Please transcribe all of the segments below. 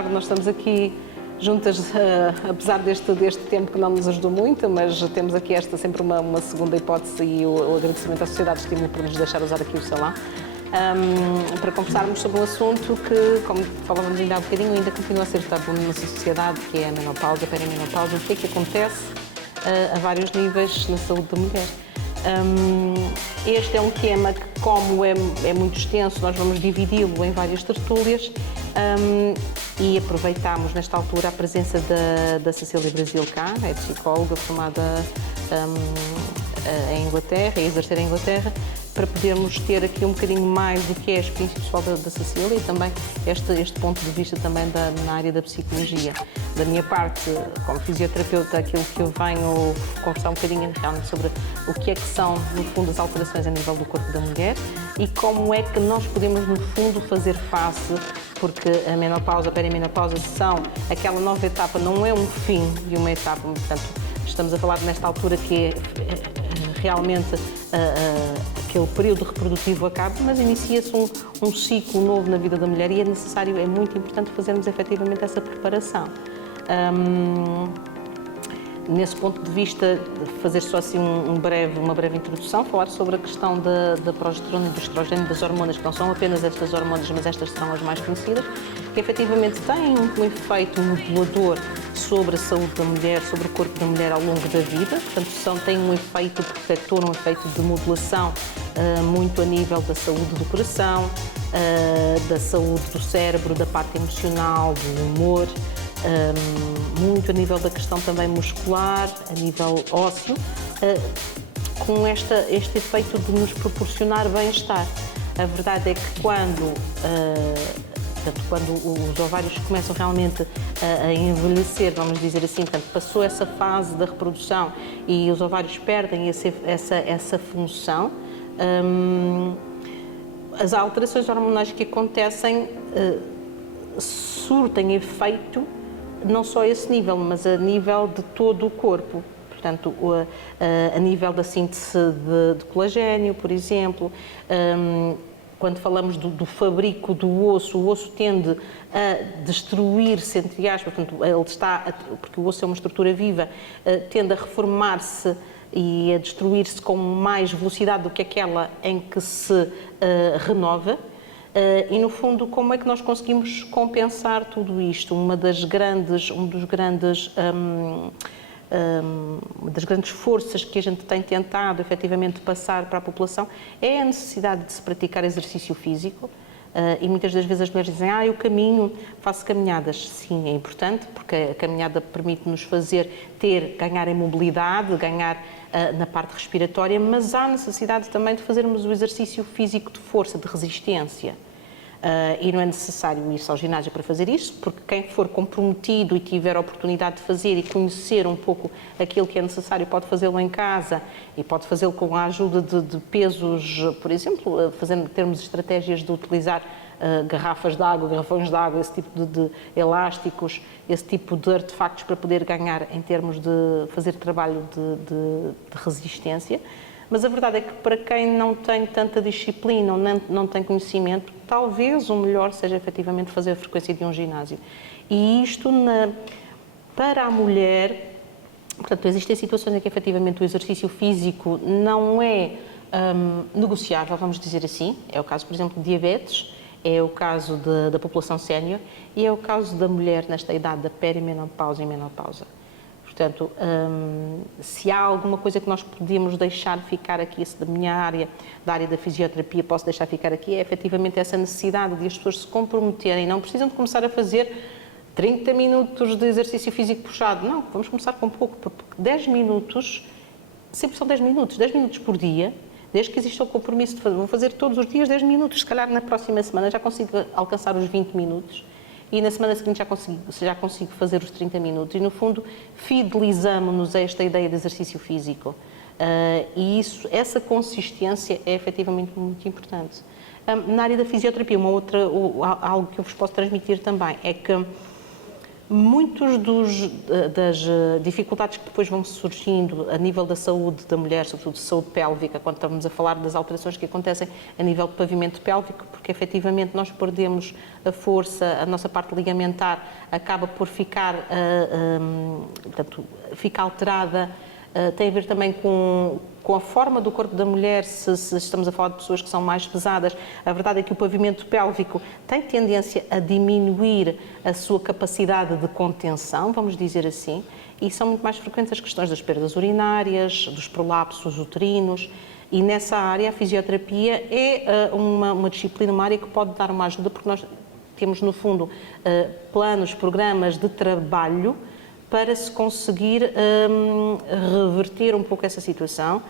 continuar. Nós estamos aqui juntas, apesar deste tempo que não nos ajudou muito, mas temos aqui sempre uma segunda hipótese e o agradecimento à Sociedade de Estímulo por nos deixar usar aqui o salão. Para conversarmos sobre um assunto que, como falávamos ainda há bocadinho, ainda continua a ser tabu na nossa sociedade, que é a menopausa, a perimenopausa, o que é que acontece a vários níveis na saúde da mulher. Este é um tema que, como é muito extenso, nós vamos dividi-lo em várias tertúlias e aproveitamos nesta altura a presença da Cecília Brasil cá, é psicóloga formada em Inglaterra, a exercer em Inglaterra, para podermos ter aqui um bocadinho mais do que é a experiência pessoal da Cecília e também este ponto de vista também na área da psicologia. Da minha parte, como fisioterapeuta, aquilo que eu venho conversar um bocadinho realmente sobre o que é que são, no fundo, as alterações a nível do corpo da mulher e como é que nós podemos, no fundo, fazer face, porque a menopausa, a perimenopausa são aquela nova etapa, não é um fim de uma etapa, portanto, estamos a falar nesta altura que é realmente aquele período reprodutivo acaba, mas inicia-se um ciclo novo na vida da mulher e é necessário, é muito importante fazermos efetivamente essa preparação. Nesse ponto de vista, fazer só assim uma breve introdução, falar sobre a questão da progesterona e do estrogênio, das hormonas, que não são apenas estas hormonas, mas estas são as mais conhecidas, que efetivamente têm um efeito modulador sobre a saúde da mulher, sobre o corpo da mulher ao longo da vida, portanto têm um efeito protetor, um efeito de modulação muito a nível da saúde do coração, da saúde do cérebro, da parte emocional, do humor, muito a nível da questão também muscular, a nível ósseo, com este efeito de nos proporcionar bem-estar. A verdade é que quando os ovários começam realmente a envelhecer, vamos dizer assim, portanto, passou essa fase da reprodução e os ovários perdem essa função, as alterações hormonais que acontecem surtem efeito não só a esse nível, mas a nível de todo o corpo. Portanto, a nível da síntese de colagênio, por exemplo, quando falamos do fabrico do osso, o osso tende a destruir-se, entre aspas, portanto, porque o osso é uma estrutura viva, tende a reformar-se e a destruir-se com mais velocidade do que aquela em que se renova. E, no fundo, como é que nós conseguimos compensar tudo isto? Uma das grandes forças que a gente tem tentado efetivamente passar para a população é a necessidade de se praticar exercício físico. E muitas das vezes as mulheres dizem, eu caminho, faço caminhadas. Sim, é importante, porque a caminhada permite-nos ganhar em mobilidade, ganhar na parte respiratória, mas há necessidade também de fazermos o exercício físico de força, de resistência. E não é necessário ir ao ginásio para fazer isso, porque quem for comprometido e tiver a oportunidade de fazer e conhecer um pouco aquilo que é necessário pode fazê-lo em casa e pode fazê-lo com a ajuda de pesos, por exemplo, termos estratégias de utilizar garrafas de água, garrafões de água, esse tipo de elásticos, esse tipo de artefactos para poder ganhar em termos de fazer trabalho de resistência. Mas a verdade é que para quem não tem tanta disciplina ou não tem conhecimento, talvez o melhor seja efetivamente fazer a frequência de um ginásio. E isto, para a mulher, portanto, existem situações em que efetivamente o exercício físico não é negociável, vamos dizer assim. É o caso, por exemplo, de diabetes, é o caso da população sénior e é o caso da mulher nesta idade da perimenopausa e menopausa. Portanto, se há alguma coisa que nós podíamos deixar ficar aqui, da minha área, da área da fisioterapia, posso deixar ficar aqui, é efetivamente essa necessidade de as pessoas se comprometerem. Não precisam de começar a fazer 30 minutos de exercício físico puxado. Não, vamos começar com pouco, porque 10 minutos, sempre são 10 minutos por dia, desde que exista o compromisso de fazer. Vou fazer todos os dias 10 minutos, se calhar na próxima semana já consigo alcançar os 20 minutos. E na semana seguinte já consigo fazer os 30 minutos. E, no fundo, fidelizamos-nos a esta ideia de exercício físico. E essa consistência é efetivamente muito importante. Na área da fisioterapia, algo que eu vos posso transmitir também é que Muitos das dificuldades que depois vão surgindo a nível da saúde da mulher, sobretudo saúde pélvica, quando estamos a falar das alterações que acontecem a nível do pavimento pélvico, porque efetivamente nós perdemos a força, a nossa parte ligamentar acaba por ficar, portanto, fica alterada. Tem a ver também com a forma do corpo da mulher, se estamos a falar de pessoas que são mais pesadas. A verdade é que o pavimento pélvico tem tendência a diminuir a sua capacidade de contenção, vamos dizer assim, e são muito mais frequentes as questões das perdas urinárias, dos prolapsos uterinos, e nessa área a fisioterapia é uma disciplina, uma área que pode dar uma ajuda, porque nós temos, no fundo, planos, programas de trabalho para se conseguir reverter um pouco essa situação,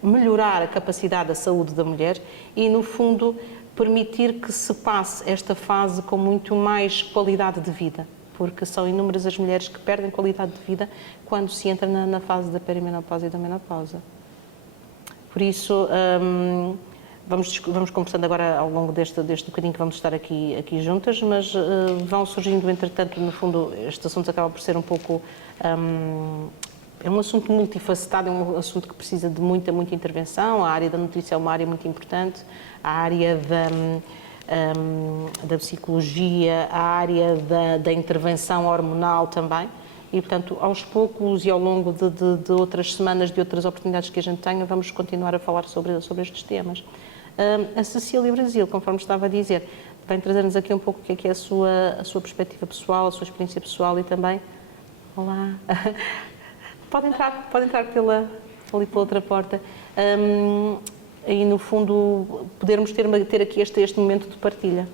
melhorar a capacidade da saúde da mulher e, no fundo, permitir que se passe esta fase com muito mais qualidade de vida, porque são inúmeras as mulheres que perdem qualidade de vida quando se entra na fase da perimenopausa e da menopausa. Por isso, vamos conversando agora ao longo deste bocadinho que vamos estar aqui juntas, mas vão surgindo, entretanto, no fundo, estes assuntos acabam por ser um pouco... é um assunto multifacetado, é um assunto que precisa de muita intervenção. A área da nutrição é uma área muito importante, a área da psicologia, a área da intervenção hormonal também. E, portanto, aos poucos e ao longo de outras semanas, de outras oportunidades que a gente tenha, vamos continuar a falar sobre estes temas. A Cecília Brasil, conforme estava a dizer, vem trazer-nos aqui um pouco o que é a sua perspectiva pessoal, a sua experiência pessoal e também... Olá! Pode entrar ali pela outra porta. E, no fundo, podermos ter aqui este momento de partilha.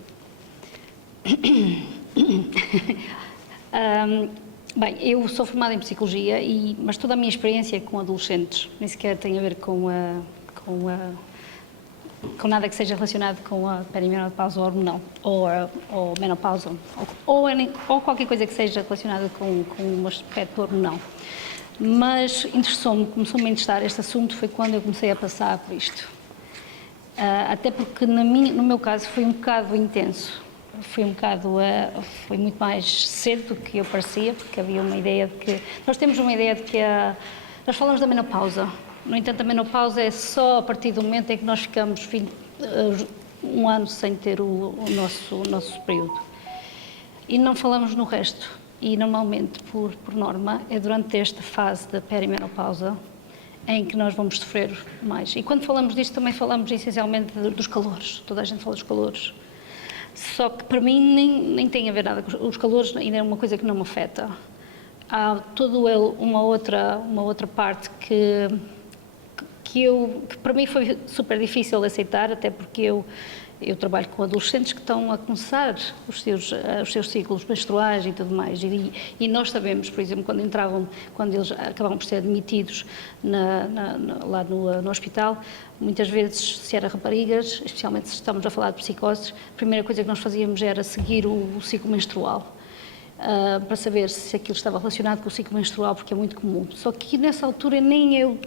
Bem, eu sou formada em Psicologia, mas toda a minha experiência é com adolescentes, nem sequer tem a ver com nada que seja relacionado com a perimenopausa hormonal, ou menopausa, ou qualquer coisa que seja relacionada com um aspecto hormonal. Mas começou-me a interessar este assunto foi quando eu comecei a passar por isto. Até porque no meu caso foi um bocado intenso. Foi muito mais cedo do que eu parecia, porque havia uma ideia de que... Nós temos uma ideia de que nós falamos da menopausa. No entanto, a menopausa é só a partir do momento em que nós ficamos um ano sem ter o nosso período. E não falamos no resto. E, normalmente, por norma, é durante esta fase da perimenopausa em que nós vamos sofrer mais. E quando falamos disto, também falamos essencialmente dos calores. Toda a gente fala dos calores. Só que, para mim, nem tem a ver nada com os calores, ainda é uma coisa que não me afeta. Há uma outra parte que para mim foi super difícil de aceitar, até porque eu trabalho com adolescentes que estão a começar os seus ciclos menstruais e tudo mais. E nós sabemos, por exemplo, quando eles acabavam por ser admitidos lá no hospital, muitas vezes, se eram raparigas, especialmente se estamos a falar de psicoses, a primeira coisa que nós fazíamos era seguir o ciclo menstrual. Para saber se aquilo estava relacionado com o ciclo menstrual, porque é muito comum. Só que nessa altura nem eu...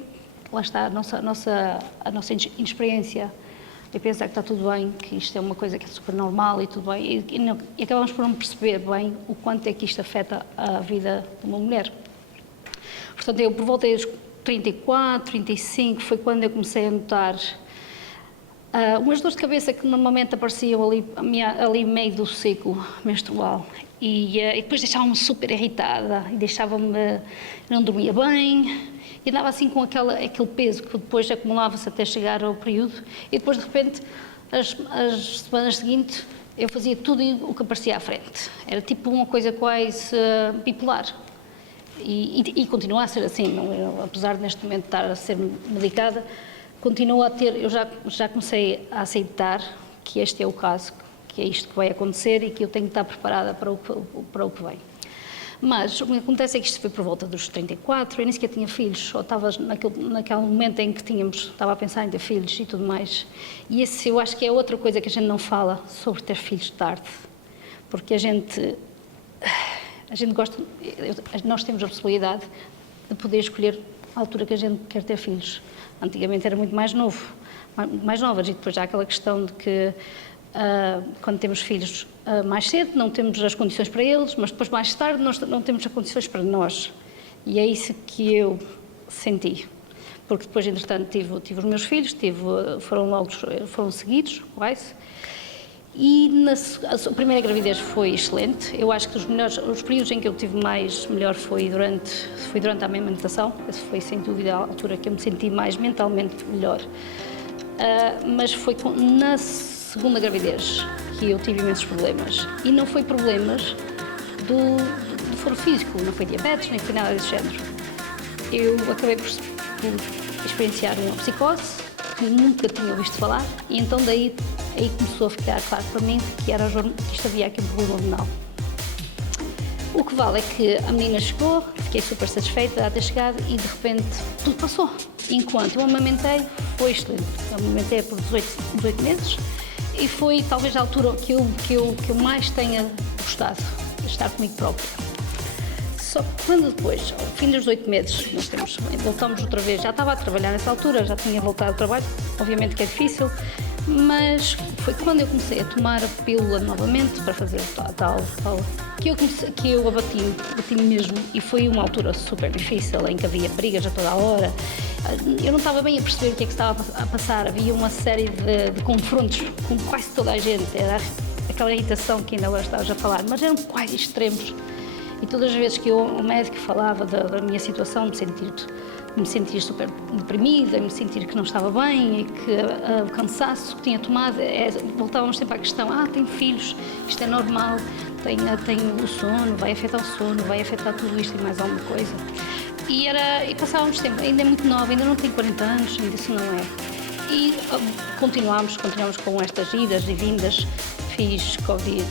Lá está a nossa inexperiência e pensar que está tudo bem, que isto é uma coisa que é super normal e tudo bem, e acabamos por não perceber bem o quanto é que isto afeta a vida de uma mulher. Portanto, eu por volta dos 34, 35, foi quando eu comecei a notar umas dores de cabeça que normalmente apareciam ali meio do ciclo menstrual. E depois deixava-me super irritada, e não dormia bem, e andava assim com aquele peso que depois acumulava-se até chegar ao período, e depois de repente, as semanas seguintes, eu fazia tudo o que aparecia à frente. Era tipo uma coisa quase bipolar. E continua a ser assim, apesar de neste momento estar a ser medicada, continuo a ter, eu já comecei a aceitar que este é o caso, que é isto que vai acontecer e que eu tenho que estar preparada para o que vem. Mas o que acontece é que isto foi por volta dos 34, eu nem sequer tinha filhos, só estava naquele momento em que estava a pensar em ter filhos e tudo mais. E esse eu acho que é outra coisa que a gente não fala sobre ter filhos tarde, porque a gente gosta, nós temos a possibilidade de poder escolher a altura que a gente quer ter filhos. Antigamente era muito mais novas, e depois há aquela questão de que quando temos filhos mais cedo, não temos as condições para eles, mas depois mais tarde nós não temos as condições para nós. E é isso que eu senti. Porque depois, entretanto, tive os meus filhos, foram seguidos, quase. E a primeira gravidez foi excelente. Eu acho que os períodos em que eu tive melhor foi durante a amamentação. Essa foi, sem dúvida, a altura que eu me senti mais mentalmente melhor. Mas foi na segunda gravidez que eu tive imensos problemas. E não foi problemas do foro físico, não foi diabetes, nem foi nada desse género. Eu acabei por experienciar uma psicose que nunca tinha ouvido falar, e então daí começou a ficar claro para mim que isto havia aqui um problema hormonal. O que vale é que a menina chegou, fiquei super satisfeita de ter chegado e de repente tudo passou. Enquanto eu amamentei, foi excelente. Eu amamentei por 18 meses e foi talvez a altura que eu mais tenha gostado de estar comigo própria. Só que quando depois, ao fim dos 8 meses, voltamos outra vez, já estava a trabalhar nessa altura, já tinha voltado ao trabalho, obviamente que é difícil, mas foi quando eu comecei a tomar a pílula novamente para fazer tal que eu abati-me mesmo, e foi uma altura super difícil, em que havia brigas a toda a hora. Eu não estava bem a perceber o que é que estava a passar, havia uma série de confrontos com quase toda a gente, era aquela irritação que ainda agora estavas a falar, mas eram quase extremos. E todas as vezes que o médico falava da minha situação, me sentir super deprimida, me sentir que não estava bem e que o cansaço que tinha tomado, voltávamos sempre à questão, tenho filhos, isto é normal, tenho o sono, vai afetar o sono, vai afetar tudo isto e mais alguma coisa. E passávamos tempo, ainda é muito nova, ainda não tenho 40 anos, ainda isso não é. E continuámos com estas idas e vindas, fiz Covid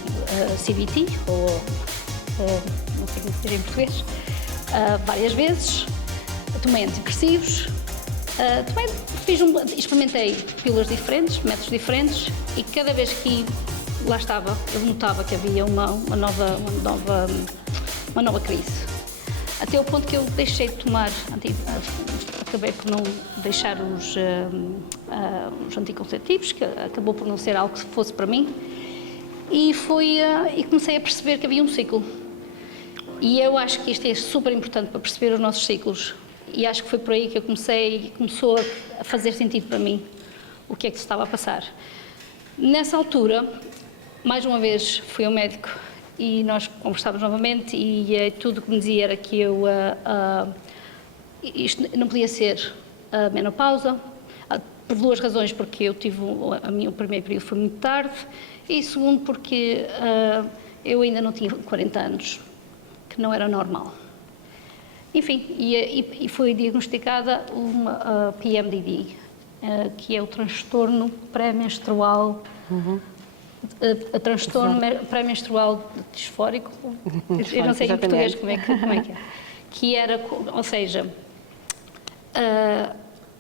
CBT, ou não sei como se diz em português, várias vezes, tomei antidepressivos, experimentei pílulas diferentes, métodos diferentes, e cada vez que lá estava, eu notava que havia uma nova crise. Até o ponto que eu deixei de tomar, acabei por não deixar os anticonceptivos, que acabou por não ser algo que fosse para mim, e comecei a perceber que havia um ciclo. E eu acho que isto é super importante para perceber os nossos ciclos. E acho que foi por aí que começou a fazer sentido para mim o que é que se estava a passar. Nessa altura, mais uma vez, fui ao médico e nós conversámos novamente, e tudo o que me dizia era que isto não podia ser a menopausa, por duas razões: porque eu tive o primeiro período foi muito tarde, e segundo porque eu ainda não tinha 40 anos, que não era normal. Enfim, e foi diagnosticada uma PMDD, que é o transtorno pré-menstrual, transtorno pré-menstrual disfórico, eu não sei em português como é que é. Que era, ou seja,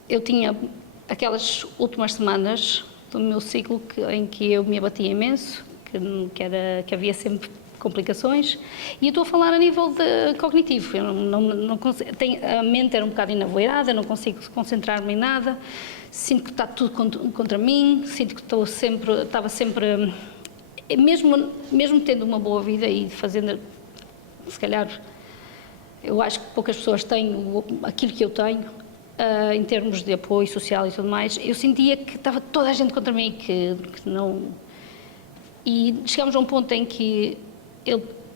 eu tinha aquelas últimas semanas do meu ciclo em que eu me abatia imenso, que havia sempre complicações, e eu estou a falar a nível cognitivo. Eu não consigo, a mente era um bocado enavoeirada, não consigo concentrar-me em nada, sinto que está tudo contra mim, sinto que estava sempre, mesmo tendo uma boa vida e fazendo, se calhar, eu acho que poucas pessoas têm aquilo que eu tenho, em termos de apoio social e tudo mais, eu sentia que estava toda a gente contra mim, que não... E chegámos a um ponto em que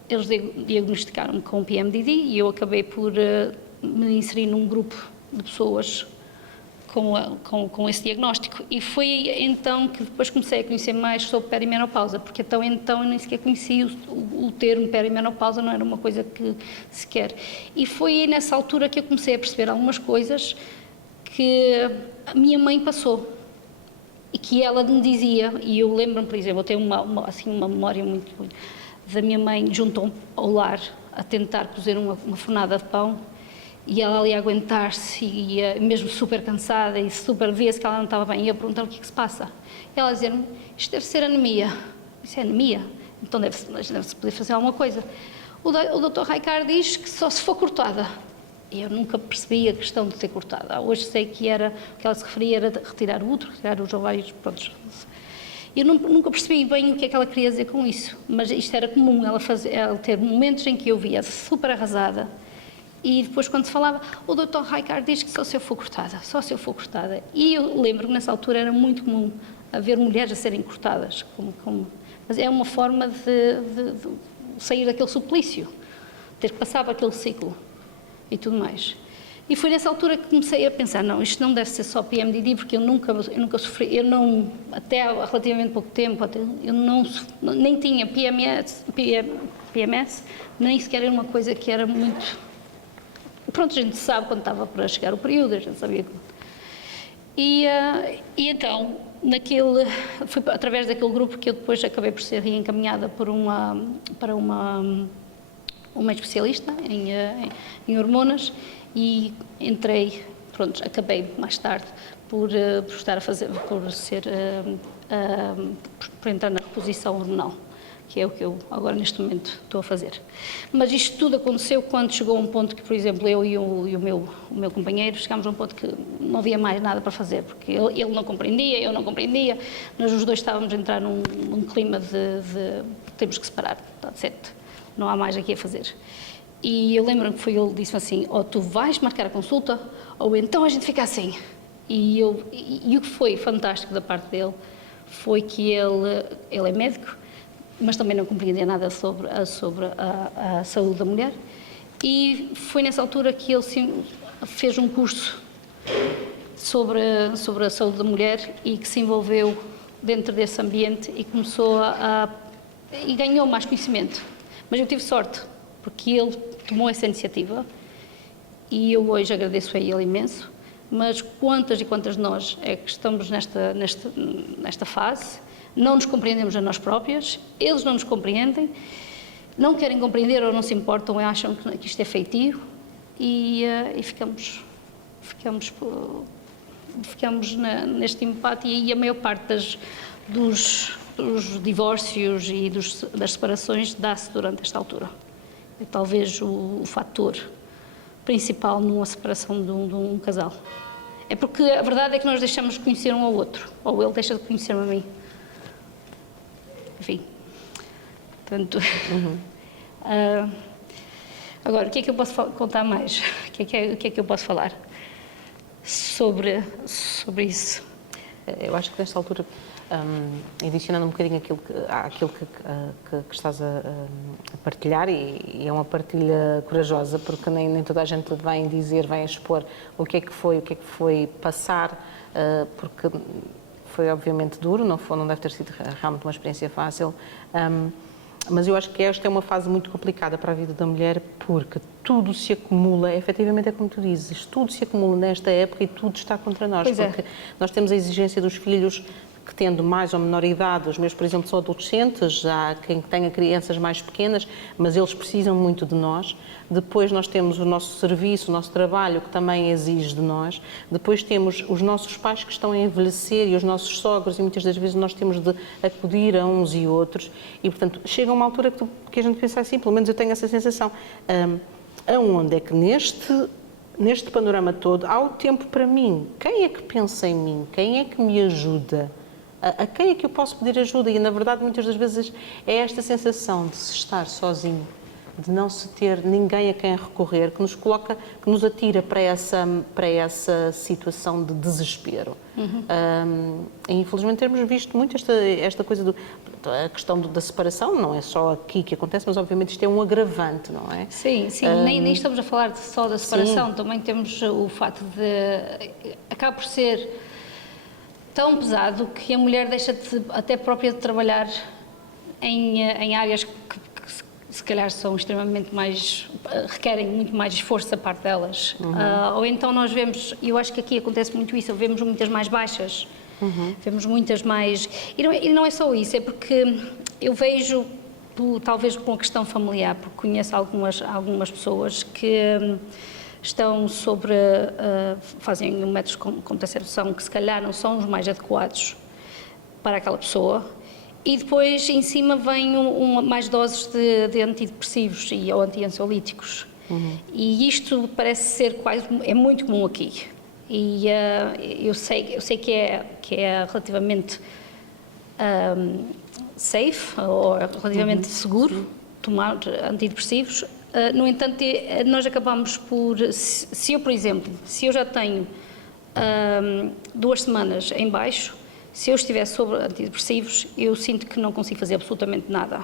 eles diagnosticaram-me com PMDD, e eu acabei por me inserir num grupo de pessoas com esse diagnóstico. E foi então que depois comecei a conhecer mais sobre perimenopausa, porque então eu nem sequer conhecia o termo perimenopausa, não era uma coisa que sequer. E foi nessa altura que eu comecei a perceber algumas coisas que a minha mãe passou e que ela me dizia. E eu lembro-me, por exemplo, eu tenho uma memória muito da minha mãe junto ao lar a tentar cozer uma fornada de pão, e ela ali a aguentar-se, e mesmo super cansada, e via-se que ela não estava bem, e eu perguntava o que é que se passa. E ela dizia-me: isto deve ser anemia. Isso é anemia? Então deve-se poder fazer alguma coisa. O Dr. Raikar diz que só se for cortada. E eu nunca percebi a questão de ser cortada. Hoje sei que o que ela se referia era de retirar o útero, retirar os ovários, pronto. Eu nunca percebi bem o que é que ela queria dizer com isso, mas isto era comum, ela ter momentos em que eu via super arrasada e depois quando se falava, o Dr. Raikar diz que só se eu for cortada, só se eu for cortada. E eu lembro que nessa altura era muito comum haver mulheres a serem cortadas, mas é uma forma de sair daquele suplício, ter que passar por aquele ciclo e tudo mais. E foi nessa altura que comecei a pensar, não, isto não deve ser só PMDD, porque eu nunca sofri, até há relativamente pouco tempo, nem tinha PMS, nem sequer era uma coisa que era muito... Pronto, a gente sabe quando estava para chegar o período, a gente sabia como. E então, foi através daquele grupo que eu depois acabei por ser reencaminhada para uma especialista em hormonas, e entrei, pronto, acabei mais tarde por entrar na reposição hormonal, que é o que eu agora neste momento estou a fazer. Mas isto tudo aconteceu quando chegou a um ponto que, por exemplo, eu e o meu companheiro chegámos a um ponto que não havia mais nada para fazer, porque ele não compreendia, eu não compreendia, nós os dois estávamos a entrar num clima de temos que separar, está certo, não há mais aqui a fazer. E eu lembro-me que ele disse-me assim, ou tu vais marcar a consulta, ou então a gente fica assim. E o que foi fantástico da parte dele foi que ele é médico, mas também não compreendia nada sobre a saúde da mulher. E foi nessa altura que ele fez um curso sobre a saúde da mulher e que se envolveu dentro desse ambiente e começou e ganhou mais conhecimento. Mas eu tive sorte, porque ele tomou essa iniciativa e eu hoje agradeço a ele imenso, mas quantas e quantas de nós é que estamos nesta fase, não nos compreendemos a nós próprias, eles não nos compreendem, não querem compreender ou não se importam, acham que isto é feitio e ficamos neste empate e a maior parte dos divórcios e das separações dá-se durante esta altura. É talvez o fator principal numa separação de um casal. É porque a verdade é que nós deixamos de conhecer um ao outro, ou ele deixa de conhecer-me a mim. Enfim, portanto... agora, o que é que eu posso contar mais? O que é que eu posso falar sobre isso? Eu acho que nesta altura, adicionando um bocadinho àquilo que estás a partilhar, e é uma partilha corajosa, porque nem toda a gente vem dizer, vem expor o que é que foi passar, porque foi obviamente duro, não deve ter sido realmente uma experiência fácil, mas eu acho que esta é uma fase muito complicada para a vida da mulher, porque tudo se acumula, efetivamente é como tu dizes, tudo se acumula nesta época e tudo está contra nós, porque nós temos a exigência dos filhos que, tendo mais ou menor idade, os meus, por exemplo, são adolescentes, há quem tenha crianças mais pequenas, mas eles precisam muito de nós. Depois nós temos o nosso serviço, o nosso trabalho, que também exige de nós. Depois temos os nossos pais que estão a envelhecer e os nossos sogros, e muitas das vezes nós temos de acudir a uns e outros. E, portanto, chega uma altura que a gente pensa assim, pelo menos eu tenho essa sensação, aonde é que neste panorama todo há o tempo para mim? Quem é que pensa em mim? Quem é que me ajuda? A quem é que eu posso pedir ajuda? E, na verdade, muitas das vezes é esta sensação de se estar sozinho, de não se ter ninguém a quem recorrer, que nos coloca, que nos atira para essa situação de desespero. Infelizmente temos visto muito esta coisa a questão da separação, não é só aqui que acontece, mas obviamente isto é um agravante, não é? Sim, nem estamos a falar só da separação, sim. Também temos o facto de acaba por ser tão pesado que a mulher deixa até própria de trabalhar em áreas que se calhar são extremamente requerem muito mais esforço da parte delas. Ou então nós vemos, e eu acho que aqui acontece muito isso, vemos muitas mais baixas, vemos muitas mais... E não é só isso, é porque eu vejo, talvez com a questão familiar, porque conheço algumas pessoas que estão fazem métodos de contracepção que se calhar não são os mais adequados para aquela pessoa, e depois em cima vem mais doses de antidepressivos ou anti-ansiolíticos. E isto parece ser é muito comum aqui. E eu sei que é relativamente safe, ou relativamente seguro, tomar antidepressivos. No entanto, nós acabamos por, se eu, por exemplo, se eu já tenho 2 semanas em baixo, se eu estiver sobre antidepressivos, eu sinto que não consigo fazer absolutamente nada.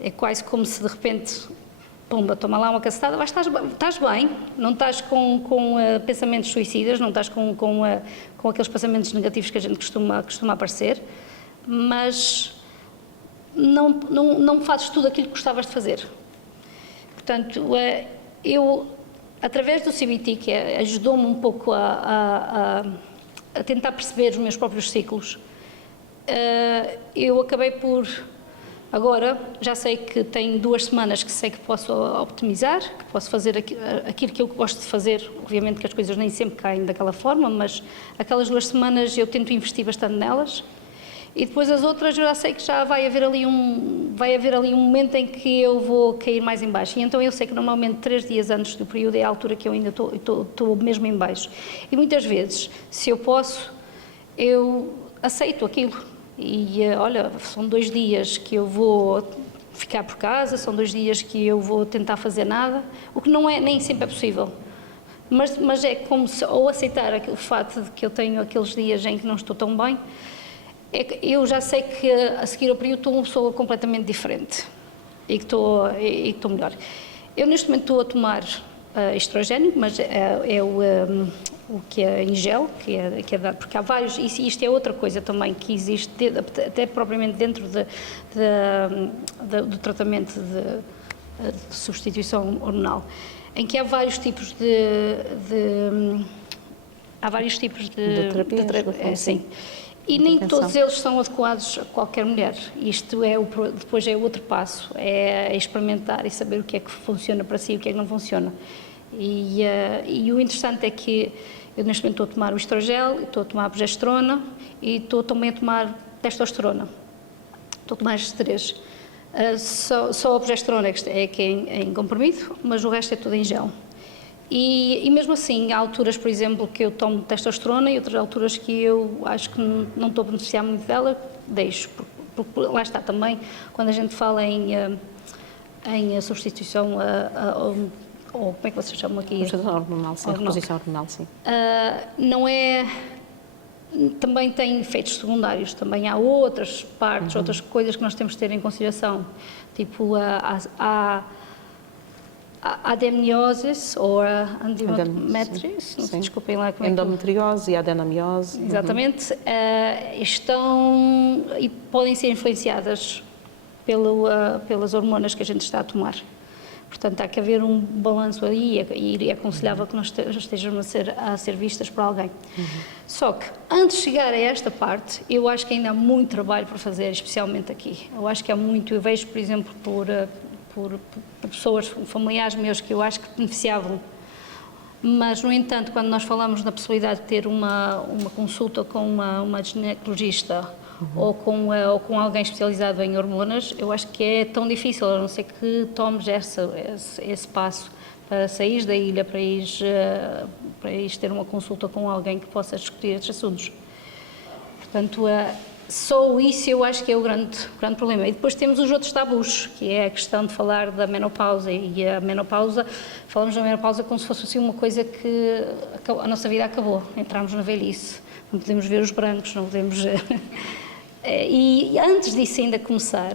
É quase como se de repente, pumba, toma lá uma cacetada, mas estás bem, não estás com pensamentos suicidas, não estás com aqueles pensamentos negativos que a gente costuma aparecer, mas não fazes tudo aquilo que gostavas de fazer. Portanto, eu, através do CBT, que ajudou-me um pouco a tentar perceber os meus próprios ciclos, eu acabei por, agora, já sei que tenho 2 semanas que sei que posso optimizar, que posso fazer aquilo que eu gosto de fazer. Obviamente que as coisas nem sempre caem daquela forma, mas aquelas 2 semanas eu tento investir bastante nelas. E depois as outras eu já sei que já vai haver ali um momento em que eu vou cair mais em baixo. E então eu sei que normalmente 3 dias antes do período é a altura que eu ainda estou mesmo em baixo. E muitas vezes, se eu posso, eu aceito aquilo. E olha, são 2 dias que eu vou ficar por casa, são 2 dias que eu vou tentar fazer nada, o que nem sempre é possível. Mas é como se, ou aceitar o fato de que eu tenho aqueles dias em que não estou tão bem, eu já sei que a seguir ao período estou uma pessoa completamente diferente e que estou melhor. Eu neste momento estou a tomar estrogênio, mas é o que é em gel, que é dado, porque há vários, e isto é outra coisa também que existe, até propriamente dentro do tratamento de substituição hormonal, em que há vários tipos de terapia, sim. E nem todos eles são adequados a qualquer mulher. Isto depois é outro passo, é experimentar e saber o que é que funciona para si e o que é que não funciona. E o interessante é que eu neste momento estou a tomar o estrogel, estou a tomar a progesterona e estou também a tomar testosterona. Estou a tomar estes 3. Só a progesterona é que é em comprimido, mas o resto é tudo em gel. E mesmo assim, há alturas, por exemplo, que eu tomo testosterona e outras alturas que eu acho que não estou a beneficiar muito dela, deixo. Porque lá está também, quando a gente fala em substituição, ou como é que vocês chamam aqui? Reposição hormonal, sim. Reposição hormonal, sim. Não é... Também tem efeitos secundários, também há outras partes, outras coisas que nós temos de ter em consideração, tipo a adenomiose ou a endometriose, desculpem lá como é que... Endometriose e adenomiose. Exatamente, estão e podem ser influenciadas pelas hormonas que a gente está a tomar. Portanto, há que haver um balanço aí e é aconselhável que nós estejamos a ser vistas por alguém. Só que, antes de chegar a esta parte, eu acho que ainda há muito trabalho para fazer, especialmente aqui. Eu acho que há muito, eu vejo, por exemplo, por pessoas, familiares meus, que eu acho que beneficiavam. Mas, no entanto, quando nós falamos na possibilidade de ter uma consulta com uma ginecologista ou com alguém especializado em hormonas, eu acho que é tão difícil, a não ser que tomes esse passo para sair da ilha, para ir ter uma consulta com alguém que possa discutir estes assuntos. Portanto, só isso eu acho que é o grande problema. E depois temos os outros tabus, que é a questão de falar da menopausa. E a menopausa, falamos da menopausa como se fosse assim uma coisa que a nossa vida acabou. Entramos na velhice, não podemos ver os brancos, não podemos... E antes disso ainda começar,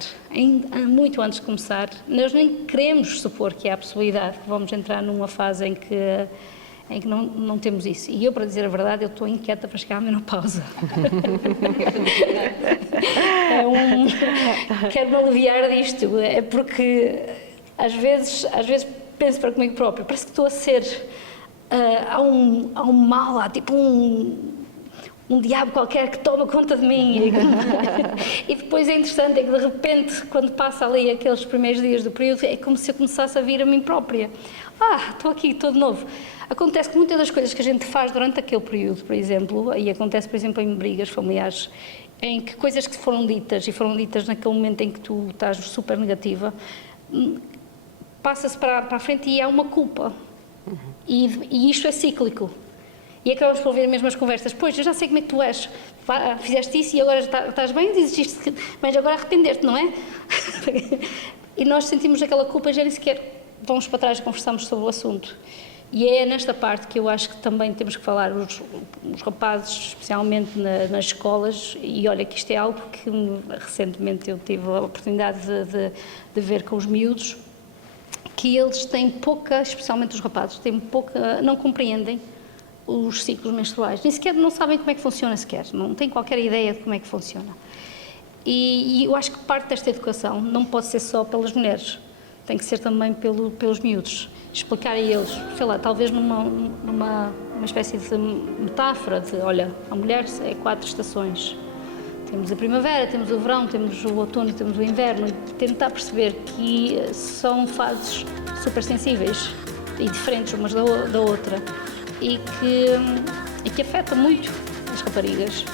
muito antes de começar, nós nem queremos supor que há a possibilidade que vamos entrar numa fase em que não temos isso. E eu, para dizer a verdade, eu estou inquieta para chegar à menopausa. Quero-me aliviar disto, é porque às vezes penso para comigo próprio, parece que estou a ser... há um mal, há tipo um diabo qualquer que toma conta de mim. E depois é interessante, é que de repente, quando passa ali aqueles primeiros dias do período, é como se eu começasse a vir a mim própria. Estou aqui, estou de novo. Acontece que muitas das coisas que a gente faz durante aquele período, por exemplo, e acontece, por exemplo, em brigas familiares, em que coisas que foram ditas naquele momento em que tu estás super negativa, passa-se para a frente e há uma culpa. E isto é cíclico. E acabamos por ouvir as mesmas conversas. Pois, eu já sei como é que tu és. Fizeste isso e agora estás bem, dizes isto, mas agora arrepender-te, não é? E nós sentimos aquela culpa, já nem sequer vamos para trás e conversamos sobre o assunto. E é nesta parte que eu acho que também temos que falar, os rapazes, especialmente nas escolas, e olha que isto é algo que recentemente eu tive a oportunidade de ver com os miúdos, que eles têm pouca, especialmente os rapazes, têm pouca, não compreendem os ciclos menstruais, nem sequer não sabem como é que funciona sequer, não têm qualquer ideia de como é que funciona. E eu acho que parte desta educação não pode ser só pelas mulheres, tem que ser também pelos miúdos. Explicar a eles, sei lá, talvez numa espécie de metáfora de, olha, a mulher é 4 estações. Temos a primavera, temos o verão, temos o outono, temos o inverno. Tentar perceber que são fases super sensíveis e diferentes umas da outra e que afeta muito as raparigas.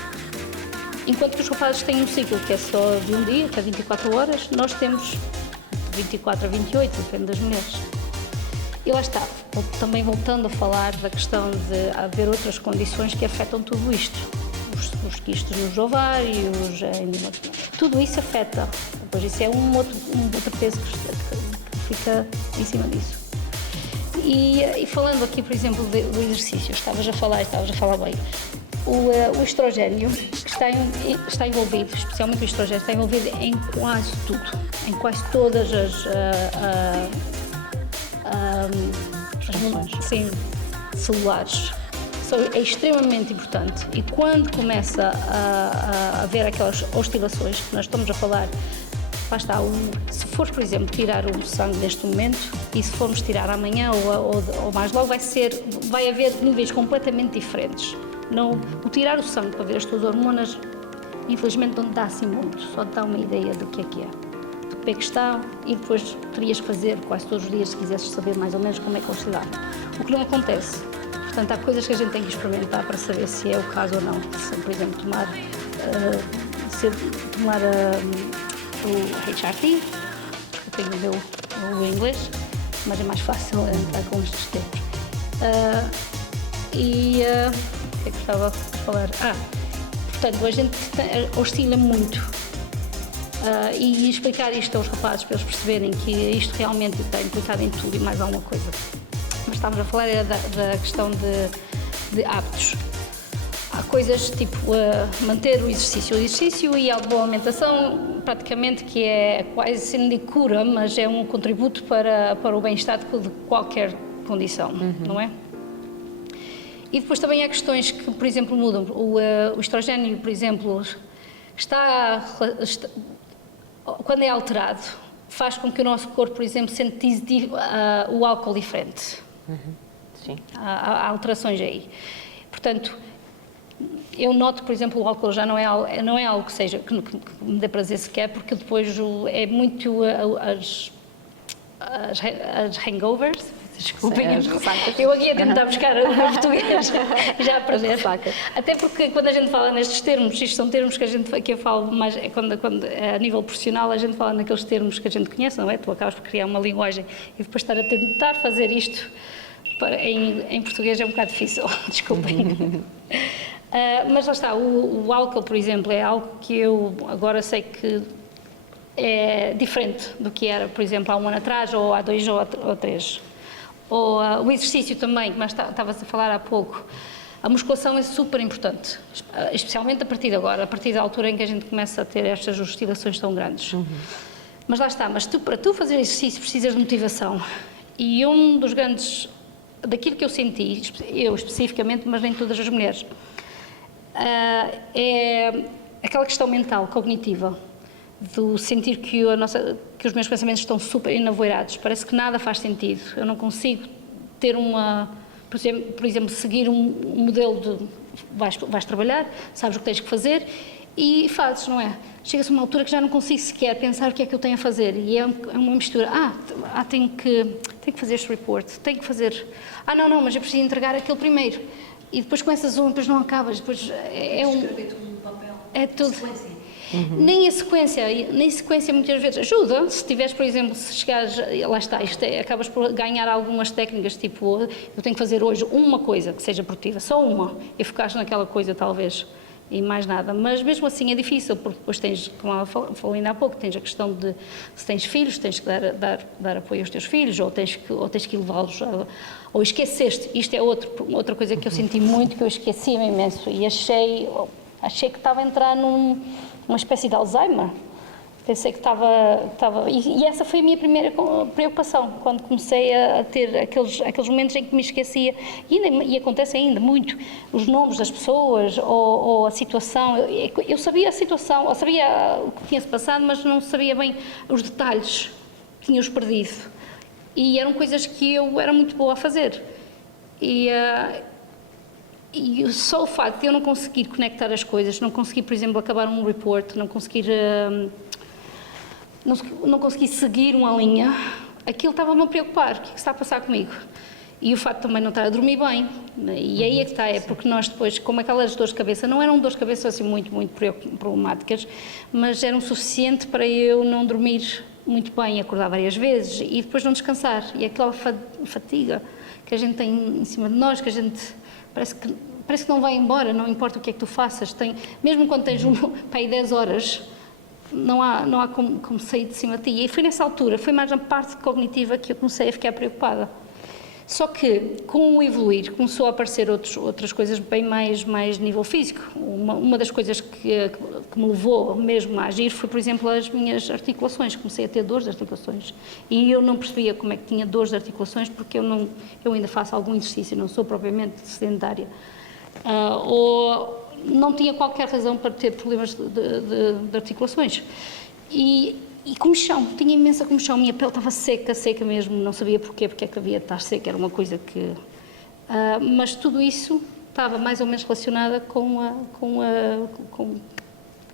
Enquanto que os rapazes têm um ciclo que é só de um dia, que é 24 horas, nós temos 24 a 28, depende das mulheres. E lá está, também voltando a falar da questão de haver outras condições que afetam tudo isto. Os quistos nos ovários, tudo isso afeta. Depois isso é um outro peso que fica em cima disso. E falando aqui, por exemplo, do exercício, estavas a falar bem. O estrogênio está envolvido, especialmente o estrogênio, está envolvido em quase tudo, em quase todas as sim, celulares. É extremamente importante e quando começa a haver aquelas oscilações que nós estamos a falar, lá está, se for, por exemplo, tirar o sangue neste momento e se formos tirar amanhã ou mais logo, vai haver níveis completamente diferentes. O tirar o sangue para ver as tuas hormonas, infelizmente não te dá assim muito, só te dá uma ideia do que é, do que é que está e depois terias que fazer quase todos os dias se quisesses saber mais ou menos como é que oscilar. O que não acontece. Portanto, há coisas que a gente tem que experimentar para saber se é o caso ou não. Se, por exemplo, tomar o HRT, eu tenho o meu inglês, mas é mais fácil entrar com estes termos. O que é que estava a falar? Portanto, a gente oscila muito. E explicar isto aos rapazes para eles perceberem que isto realmente está implicado em tudo e mais alguma coisa. Mas estávamos a falar da questão de hábitos. Há coisas tipo manter o exercício e a boa alimentação, praticamente que é quase sendo de cura, mas é um contributo para o bem-estar de qualquer condição, não é? E depois também há questões que, por exemplo, mudam. O estrogênio, por exemplo, quando é alterado, faz com que o nosso corpo, por exemplo, sintetize o álcool diferente. Sim. Há alterações aí. Portanto, eu noto, por exemplo, o álcool já não é algo que me dê prazer sequer, porque depois é muito as hangovers. Desculpem, eu aqui a tentar buscar o português, já a perder. Até porque quando a gente fala nestes termos, isto são termos que eu falo mais, quando a nível profissional a gente fala naqueles termos que a gente conhece, não é? Tu acabas por criar uma linguagem e depois estar a tentar fazer isto em português é um bocado difícil, desculpem. Mas lá está, o álcool, por exemplo, é algo que eu agora sei que é diferente do que era, por exemplo, há um ano atrás, ou há 2 ou 3. O exercício também, mas estavas a falar há pouco, a musculação é super importante, especialmente a partir de agora, a partir da altura em que a gente começa a ter estas oscilações tão grandes. Mas lá está, para tu fazer exercício precisas de motivação. E um dos grandes, daquilo que eu senti, eu especificamente, mas nem todas as mulheres, é aquela questão mental, cognitiva, do sentir que os meus pensamentos estão super enavoeirados, parece que nada faz sentido, eu não consigo ter por exemplo, seguir um modelo de vais trabalhar, sabes o que tens que fazer e fazes, não é? Chega-se a uma altura que já não consigo sequer pensar o que é que eu tenho a fazer e é uma mistura, tenho que fazer este report, tenho que fazer, não, mas eu preciso entregar aquilo primeiro e depois começas depois não acabas, depois escrever tudo no papel, é tudo. Nem a sequência muitas vezes ajuda. Se tiveres, por exemplo, se chegares, lá está, acabas por ganhar algumas técnicas, tipo, eu tenho que fazer hoje uma coisa que seja produtiva, só uma, e focares naquela coisa talvez, e mais nada. Mas mesmo assim é difícil, porque depois tens, como eu falei ainda há pouco, tens a questão de, se tens filhos, tens que dar apoio aos teus filhos, ou tens que levá-los ou esqueceste. Isto é outra coisa que eu senti muito, que eu esqueci-me imenso, e achei que estava a entrar numa espécie de Alzheimer. Pensei que estava... E essa foi a minha primeira preocupação, quando comecei a ter aqueles momentos em que me esquecia, e acontece ainda muito, os nomes das pessoas, ou a situação. Eu sabia a situação, ou sabia o que tinha-se passado, mas não sabia bem os detalhes, tinha-os perdido. E eram coisas que eu era muito boa a fazer. E só o facto de eu não conseguir conectar as coisas, não conseguir, por exemplo, acabar um report, não conseguir seguir uma linha, aquilo estava-me a preocupar. O que é que está a passar comigo? E o facto de também não estar a dormir bem. E aí é que está, é porque nós depois, como aquelas dores de cabeça, não eram dores de cabeça assim muito problemáticas, mas eram suficiente para eu não dormir muito bem, acordar várias vezes e depois não descansar. E aquela fatiga que a gente tem em cima de nós, que a gente parece que não vai embora, não importa o que é que tu faças. Mesmo quando tens para aí 10 horas, não há como sair de cima de ti. E foi nessa altura, foi mais na parte cognitiva que eu comecei a ficar preocupada. Só que, com o evoluir, começou a aparecer outras coisas bem mais nível físico. Uma das coisas que me levou mesmo a agir foi, por exemplo, as minhas articulações. Comecei a ter dores de articulações. E eu não percebia como é que tinha dores de articulações, porque eu ainda faço algum exercício, não sou propriamente sedentária. Ou não tinha qualquer razão para ter problemas de articulações. E comichão, tinha imensa comichão, a minha pele estava seca mesmo, não sabia porquê, porque é que havia de estar seca, era uma coisa que... mas tudo isso estava mais ou menos relacionada com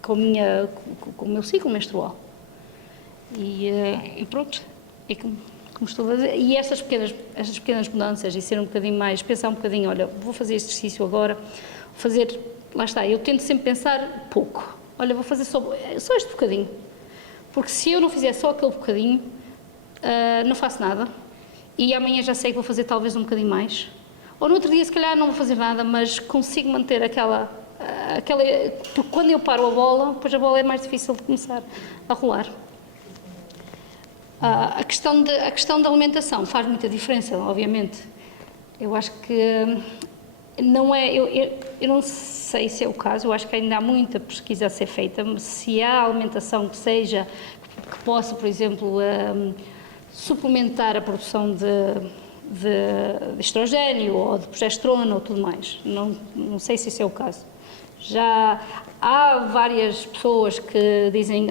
o meu ciclo menstrual. E pronto, é como estou a dizer. E estas pequenas mudanças, e ser um bocadinho mais, pensar um bocadinho, olha, vou fazer este exercício agora, lá está, eu tento sempre pensar pouco, olha, vou fazer só este bocadinho. Porque se eu não fizer só aquele bocadinho, não faço nada. E amanhã já sei que vou fazer talvez um bocadinho mais. Ou no outro dia, se calhar, não vou fazer nada, mas consigo manter aquela... Porque quando eu paro a bola, depois a bola é mais difícil de começar a rolar. A questão da alimentação faz muita diferença, obviamente. Eu acho que não é... Eu não sei se é o caso, eu acho que ainda há muita pesquisa a ser feita, mas se há alimentação que possa, por exemplo, suplementar a produção de estrogênio ou de progesterona ou tudo mais. Não sei se isso é o caso. Já há várias pessoas que dizem,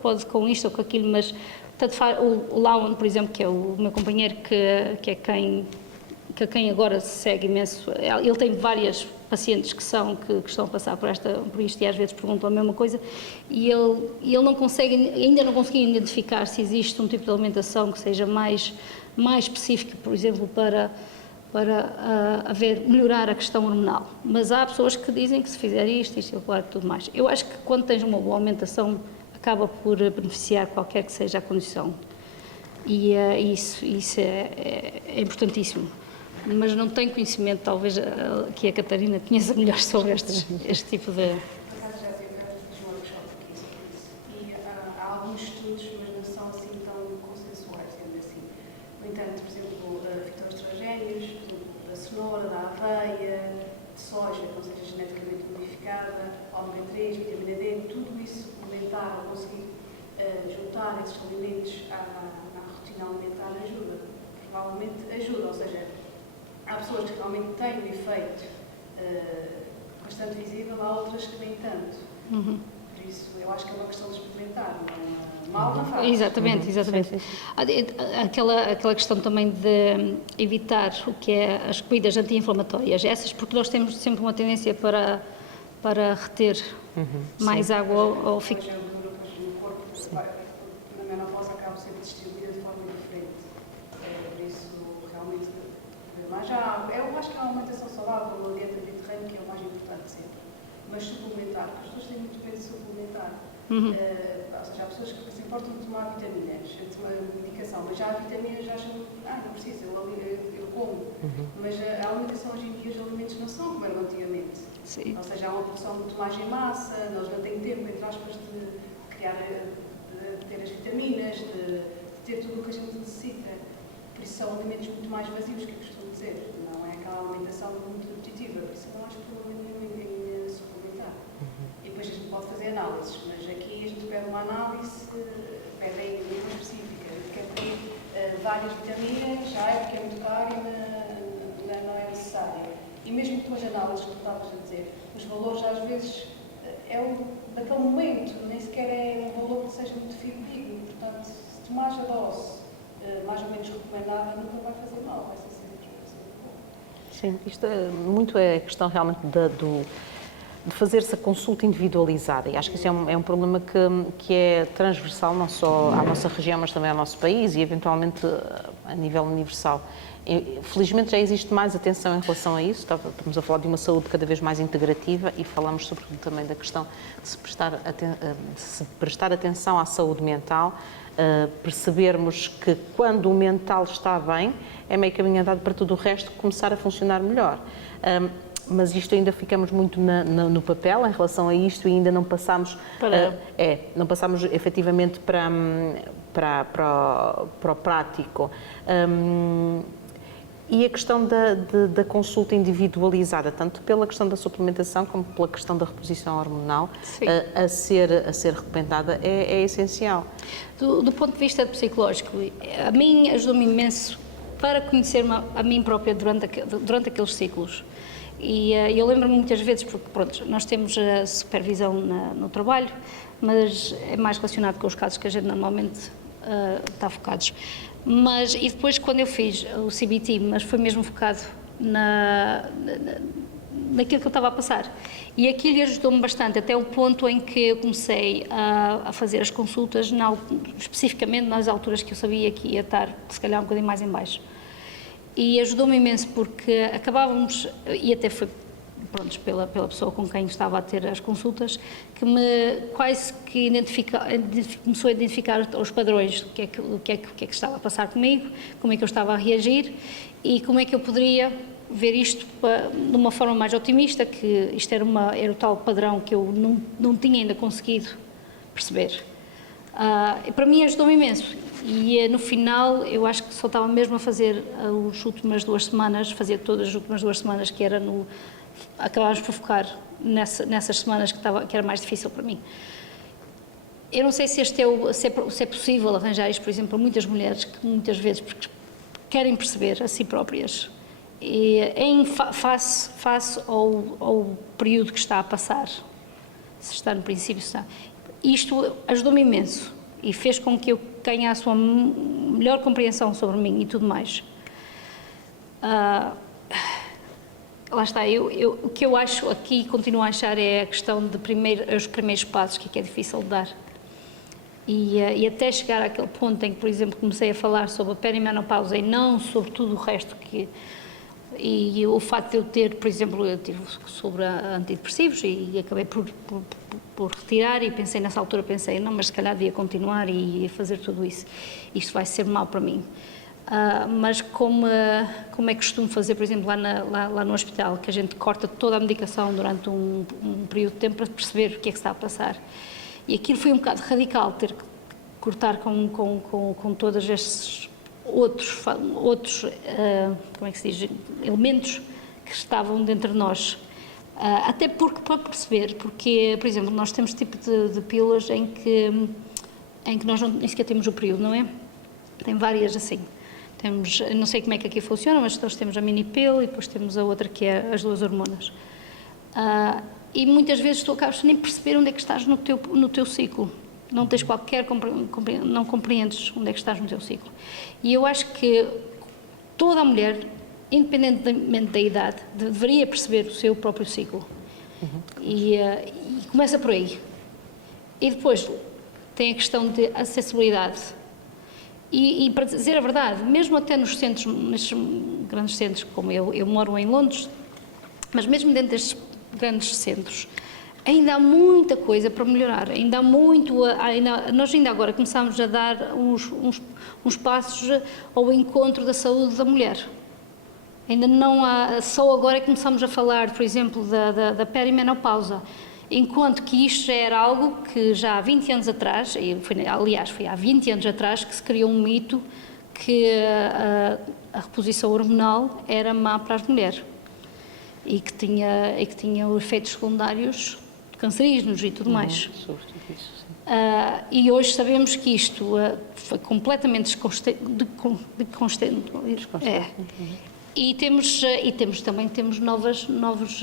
pode com isto ou com aquilo, mas tanto faz, o Lawan, por exemplo, que é o meu companheiro, que é quem agora se segue imenso, ele tem várias pacientes que estão a passar por isto e às vezes perguntam a mesma coisa e ele não consegue, ainda não conseguiu identificar se existe um tipo de alimentação que seja mais específico, por exemplo, para melhorar a questão hormonal. Mas há pessoas que dizem que se fizer isto e claro, tudo mais. Eu acho que quando tens uma boa alimentação acaba por beneficiar qualquer que seja a condição. E isso é importantíssimo. Mas não tenho conhecimento, talvez que a Catarina conheça melhor sobre este tipo de... Por acaso já tive um workshop aqui sobre isso. E há alguns estudos, mas não são assim tão consensuais, digamos assim. No entanto, por exemplo, fitoestrogénios, da cenoura, da aveia, de soja, que não seja geneticamente modificada, ômega 3, vitamina D, tudo isso suplementar ou conseguir juntar esses alimentos na rotina alimentar ajuda. Provavelmente ajuda, ou seja, há pessoas que realmente têm um efeito bastante visível, há outras que nem tanto. Por isso, eu acho que é uma questão de experimentar, mal não faz. Exatamente. Aquela questão também de evitar o que é as bebidas anti-inflamatórias, essas porque nós temos sempre uma tendência para reter mais água ou ficar... A gordura no corpo, na menopausa, acaba sempre distribuída de forma diferente. Por isso, realmente, mais água. Eu acho que a alimentação saudável, uma dieta mediterrânea, que é o mais importante sempre. Mas suplementar suplementar, porque as pessoas têm muito medo de suplementar. Ou seja, há pessoas que se importam de tomar vitaminas, de tomar medicação, mas já há vitaminas, já acham, não preciso, eu como. Mas a alimentação hoje em dia, os alimentos não são como eram antigamente. Sim. Ou seja, há uma produção muito mais em massa, nós não temos tempo, entre aspas, de criar, de ter as vitaminas, de ter tudo o que a gente necessita. Por isso são alimentos muito mais vazios, que eu costumo dizer. Não é aquela alimentação muito nutritiva, por isso eu não acho problema nenhum em suplementar. E depois a gente pode fazer análises, mas aqui a gente pede uma análise, pede uma específica, quer ter várias vitaminas, já é porque é muito caro e não é necessário. E mesmo com as análises que tu estavas a dizer, os valores às vezes é daquele momento, nem sequer é um valor que seja muito fidedigno. Portanto, se tomares a dose mais ou menos recomendada, nunca vai fazer mal, vai ser sempre bom. Sim, isto muito é a questão realmente de fazer-se a consulta individualizada, e acho que isso é um problema que é transversal não só à nossa região, mas também ao nosso país e eventualmente a nível universal. Felizmente já existe mais atenção em relação a isso, estamos a falar de uma saúde cada vez mais integrativa e falamos sobretudo também da questão de se prestar atenção à saúde mental, percebermos que quando o mental está bem, é meio caminho andado para tudo o resto começar a funcionar melhor. Mas isto ainda ficamos muito no papel em relação a isto e ainda não passamos, não passamos efetivamente para o prático. E a questão da consulta individualizada, tanto pela questão da suplementação como pela questão da reposição hormonal, a ser recomendada, é essencial. Do ponto de vista psicológico, a mim ajudou-me imenso para conhecer-me a mim própria durante aqueles ciclos. E eu lembro-me muitas vezes, porque pronto, nós temos a supervisão no trabalho, mas é mais relacionado com os casos que a gente normalmente está focados. E depois quando eu fiz o CBT, mas foi mesmo focado naquilo que eu estava a passar. E aquilo ajudou-me bastante, até o ponto em que eu comecei a fazer as consultas, especificamente nas alturas que eu sabia que ia estar, se calhar, um bocadinho mais em baixo. E ajudou-me imenso, porque acabávamos, e até foi pela pessoa com quem estava a ter as consultas, que me quase que começou a identificar os padrões, o que é que estava a passar comigo, como é que eu estava a reagir e como é que eu poderia ver isto de uma forma mais otimista, que isto era o tal padrão que eu não tinha ainda conseguido perceber. E para mim ajudou-me imenso e no final eu acho que só estava mesmo a fazer as últimas 2 semanas, fazia todas as últimas 2 semanas que era acabámos por focar nessas semanas que era mais difícil para mim. Eu não sei se se é possível arranjar isto, por exemplo, para muitas mulheres que muitas vezes porque querem perceber a si próprias e face ao período que está a passar, se está no princípio, está. Isto ajudou-me imenso e fez com que eu ganhasse uma melhor compreensão sobre mim e tudo mais. Lá está, o que eu acho aqui, continuo a achar, é a questão de os primeiros passos, que é difícil de dar. E até chegar àquele ponto em que, por exemplo, comecei a falar sobre a perimenopausa e não sobre tudo o resto e o facto de eu ter, por exemplo, eu tive sobre antidepressivos e acabei por retirar e nessa altura pensei, não, mas se calhar devia continuar e fazer tudo isso. Isto vai ser mau para mim. Mas como é costume fazer, por exemplo, lá no hospital, que a gente corta toda a medicação durante um período de tempo para perceber o que é que está a passar. E aquilo foi um bocado radical, ter que cortar com todos estes outros como é que se diz, elementos que estavam dentro de nós. Até para perceber, porque, por exemplo, nós temos tipo de pílulas em que nós nem sequer temos o período, não é? Tem várias assim. Não sei como é que aqui funciona, mas nós temos a mini pill e depois temos a outra que é as 2 hormonas. E muitas vezes tu acabas nem perceber onde é que estás no teu ciclo. Não tens não compreendes onde é que estás no teu ciclo. E eu acho que toda a mulher, independentemente da idade, deveria perceber o seu próprio ciclo. E começa por aí. E depois tem a questão de acessibilidade. E para dizer a verdade, mesmo até nestes grandes centros, como eu moro em Londres, mas mesmo dentro destes grandes centros, Ainda há muita coisa para melhorar, ainda há muito, nós ainda agora começamos a dar uns passos ao encontro da saúde da mulher. Ainda não há, só agora é que começamos a falar, por exemplo, da perimenopausa, enquanto que isto já era algo que já há 20 anos atrás, aliás foi há 20 anos atrás que se criou um mito que a reposição hormonal era má para as mulheres e que tinha efeitos secundários cancerígenos e tudo mais. E hoje sabemos que isto foi completamente E temos também novos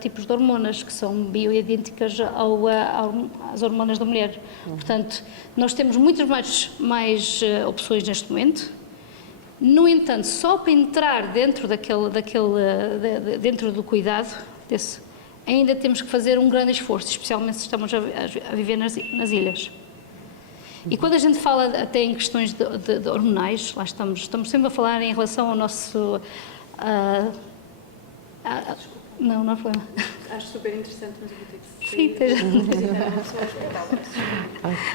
tipos de hormonas que são bioidênticas às hormonas da mulher. Portanto, nós temos muitas mais opções neste momento. No entanto, só para entrar dentro dentro do cuidado ainda temos que fazer um grande esforço, especialmente se estamos a viver nas ilhas. E quando a gente fala até em questões de hormonais, lá estamos sempre a falar em relação ao nosso... não há problema. Acho super interessante, mas eu vou ter que Sim,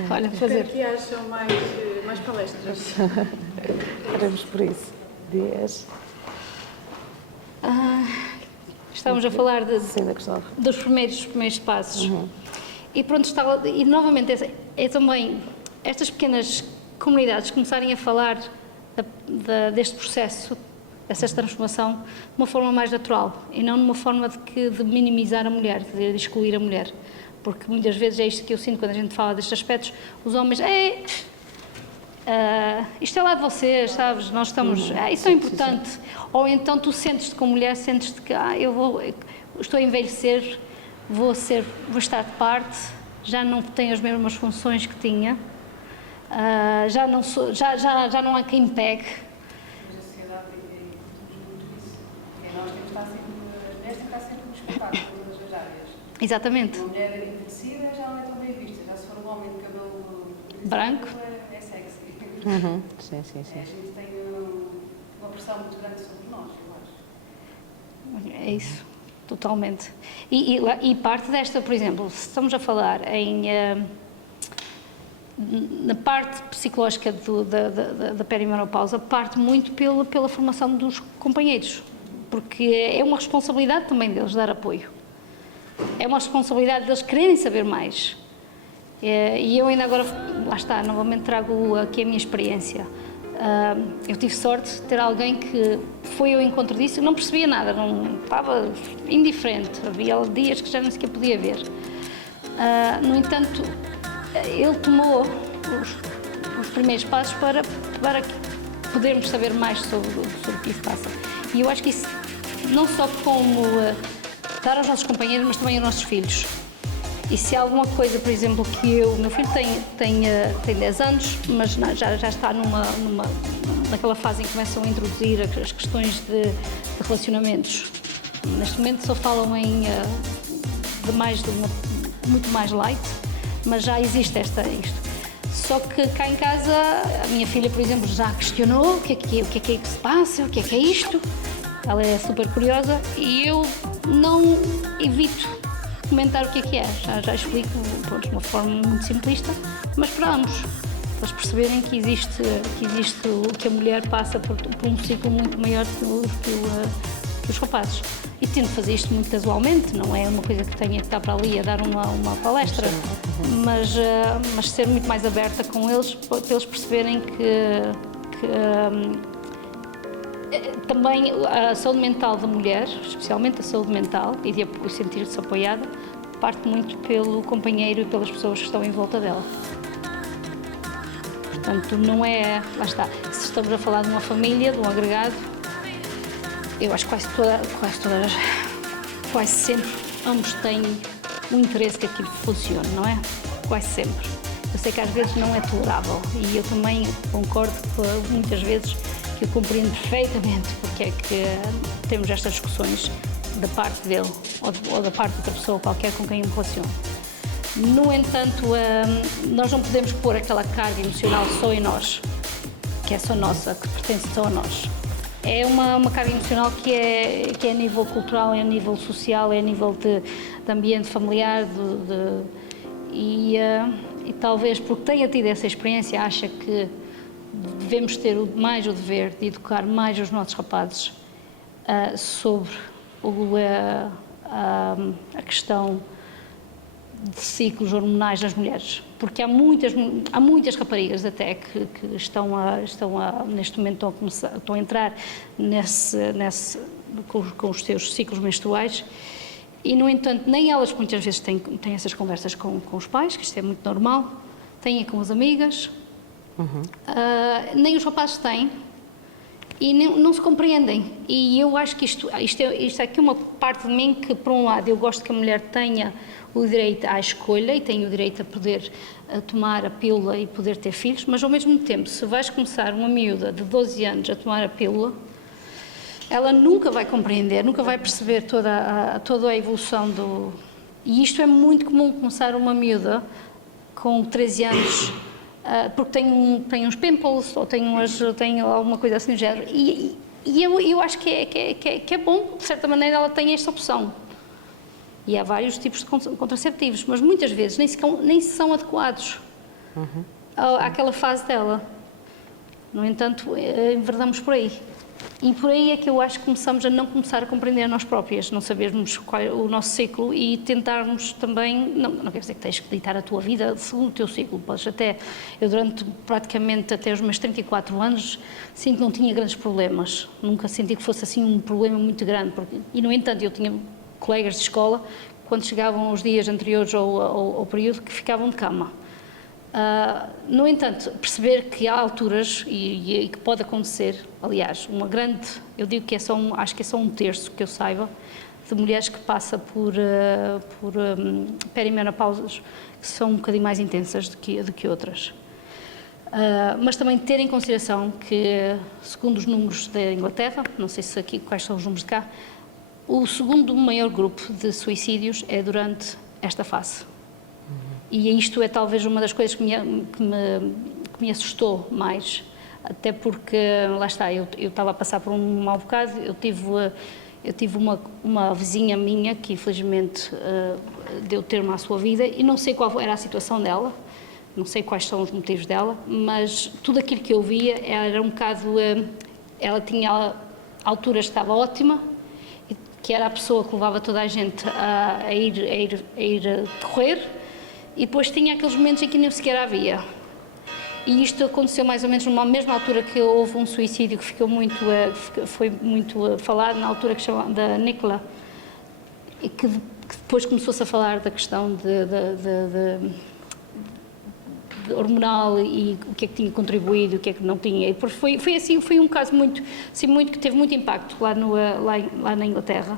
olha, Espero que haja mais palestras. Faremos por isso. Dias. Estávamos a falar dos primeiros passos. E pronto, e novamente é também estas pequenas comunidades começarem a falar deste processo, dessa transformação, de uma forma mais natural e não numa forma de minimizar a mulher, de excluir a mulher. Porque muitas vezes é isto que eu sinto quando a gente fala destes aspectos, os homens, isto é lá de vocês, sabes, nós estamos, isso é importante. Sim. Ou então tu sentes-te como mulher, sentes-te que estou a envelhecer, vou estar de parte, já não tenho as mesmas funções que tinha, já não há quem me pegue. Mas a sociedade introduz muito isso. E nós temos de estar sempre, as mulheres têm que estar sempre no espetáculo em todas as áreas. Exatamente. Uma mulher envelhecida já não é tão bem vista, já se for um homem de cabelo branco. É sexy. Sim. A gente tem uma pressão muito grande sobre nós, eu acho. É isso, totalmente. E parte desta, por exemplo, se estamos a falar na parte psicológica da perimenopausa, parte muito pela formação dos companheiros, porque é uma responsabilidade também deles dar apoio. É uma responsabilidade deles quererem saber mais. E eu ainda agora, lá está, novamente trago aqui a minha experiência. Eu tive sorte de ter alguém que foi ao encontro disso e não percebia nada, não, estava indiferente, havia dias que já nem sequer podia ver. No entanto, ele tomou os primeiros passos para podermos saber mais sobre o que isso passa. E eu acho que isso, não só como dar aos nossos companheiros, mas também aos nossos filhos. E se há alguma coisa, por exemplo, que o meu filho tem 10 anos, mas já está naquela fase em que começam a introduzir as questões de relacionamentos. Neste momento só falam muito mais light, mas já existe isto. Só que cá em casa, a minha filha, por exemplo, já questionou o que é que se passa, o que é isto. Ela é super curiosa e eu não evito comentar o que é. Já explico de uma forma muito simplista, mas para ambos, para eles perceberem que existe que a mulher passa por um ciclo muito maior que os rapazes. E tento fazer isto muito casualmente, não é uma coisa que tenha que estar para ali a dar uma palestra, mas ser muito mais aberta com eles, para eles perceberem que também a saúde mental da mulher, especialmente a saúde mental e sentir-se apoiada, parte muito pelo companheiro e pelas pessoas que estão em volta dela. Portanto, não é... Lá está. Se estamos a falar de uma família, de um agregado, eu acho que quase sempre ambos têm um interesse que aquilo funcione, não é? Quase sempre. Eu sei que às vezes não é tolerável e eu também concordo que muitas vezes que eu compreendo perfeitamente porque é que temos estas discussões da parte dele ou da parte de outra pessoa qualquer com quem eu me relaciono. No entanto, nós não podemos pôr aquela carga emocional só em nós, que é só nossa, que pertence só a nós. É uma carga emocional que é a nível cultural, é a nível social, é a nível de ambiente familiar, e talvez porque tenha tido essa experiência, acha que devemos ter mais o dever de educar mais os nossos rapazes sobre a questão de ciclos hormonais nas mulheres, porque há muitas raparigas até que estão neste momento estão a entrar com os seus ciclos menstruais e, no entanto, nem elas muitas vezes têm essas conversas com os pais, que isto é muito normal, têm com as amigas, nem os rapazes têm e não se compreendem. E eu acho que isto é aqui uma parte de mim que, por um lado, eu gosto que a mulher tenha o direito à escolha e tem o direito a poder tomar a pílula e poder ter filhos, mas ao mesmo tempo, se vais começar uma miúda de 12 anos a tomar a pílula, ela nunca vai compreender, nunca vai perceber toda a evolução do... E isto é muito comum, começar uma miúda com 13 anos, porque tem uns pimples ou tem alguma coisa assim do género, e eu acho que é bom, de certa maneira, ela tem esta opção. E há vários tipos de contraceptivos, mas muitas vezes nem são adequados àquela fase dela. No entanto, enverdamos por aí. E por aí é que eu acho que começamos a não começar a compreender nós próprias, não sabermos qual é o nosso ciclo e tentarmos também, não quer dizer que tens que ditar a tua vida segundo o teu ciclo, podes até, eu durante praticamente até os meus 34 anos sinto que não tinha grandes problemas, nunca senti que fosse assim um problema muito grande, e no entanto eu tinha colegas de escola, quando chegavam os dias anteriores ao período, que ficavam de cama. No entanto, perceber que há alturas e que pode acontecer, aliás, eu digo que acho que é só um terço que eu saiba, de mulheres que passam por perimenopausas que são um bocadinho mais intensas do que outras. Mas também ter em consideração que, segundo os números da Inglaterra, não sei se aqui quais são os números de cá, o segundo maior grupo de suicídios é durante esta fase. E isto é talvez uma das coisas que me assustou mais, até porque, lá está, eu estava a passar por um mau bocado, eu tive uma vizinha minha que infelizmente deu termo à sua vida e não sei qual era a situação dela, não sei quais são os motivos dela, mas tudo aquilo que eu via era um bocado, ela tinha alturas que estava ótima, que era a pessoa que levava toda a gente a ir correr, e depois tinha aqueles momentos em que nem sequer havia. E isto aconteceu mais ou menos numa mesma altura que houve um suicídio que foi muito falado, na altura que chamava da Nicola, e que depois começou-se a falar da questão de hormonal e o que é que tinha contribuído, o que é que não tinha. E foi um caso que teve muito impacto lá na Inglaterra.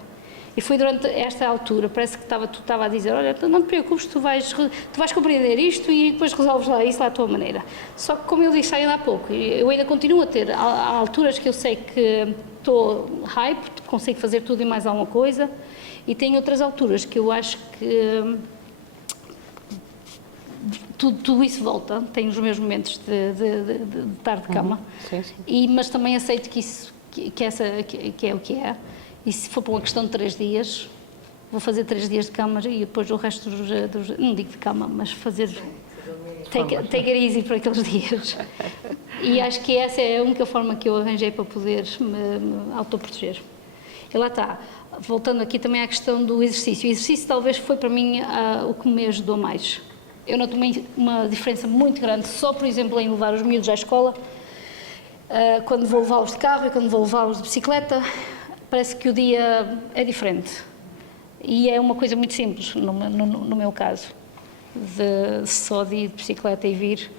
E foi durante esta altura, parece que tu estava a dizer, olha, não te preocupes, tu vais compreender isto e depois resolves isso à tua maneira. Só que, como eu disse ainda há pouco, eu ainda continuo a ter, há alturas que eu sei que estou hype, consigo fazer tudo e mais alguma coisa, e tem outras alturas que eu acho que tudo isso volta, tenho os meus momentos de estar de cama, mas também aceito que é o que é. E se for para uma questão de 3 dias, vou fazer 3 dias de cama e depois o resto não digo de cama, mas fazer take it easy para aqueles dias. E acho que essa é a única forma que eu arranjei para poder me autoproteger. E lá está, voltando aqui também à questão do exercício. O exercício talvez foi para mim o que me ajudou mais. Eu noto uma diferença muito grande, só por exemplo em levar os miúdos à escola, quando vou levá-los de carro e quando vou levá-los de bicicleta, parece que o dia é diferente. E é uma coisa muito simples, no meu caso. Só de ir de bicicleta e vir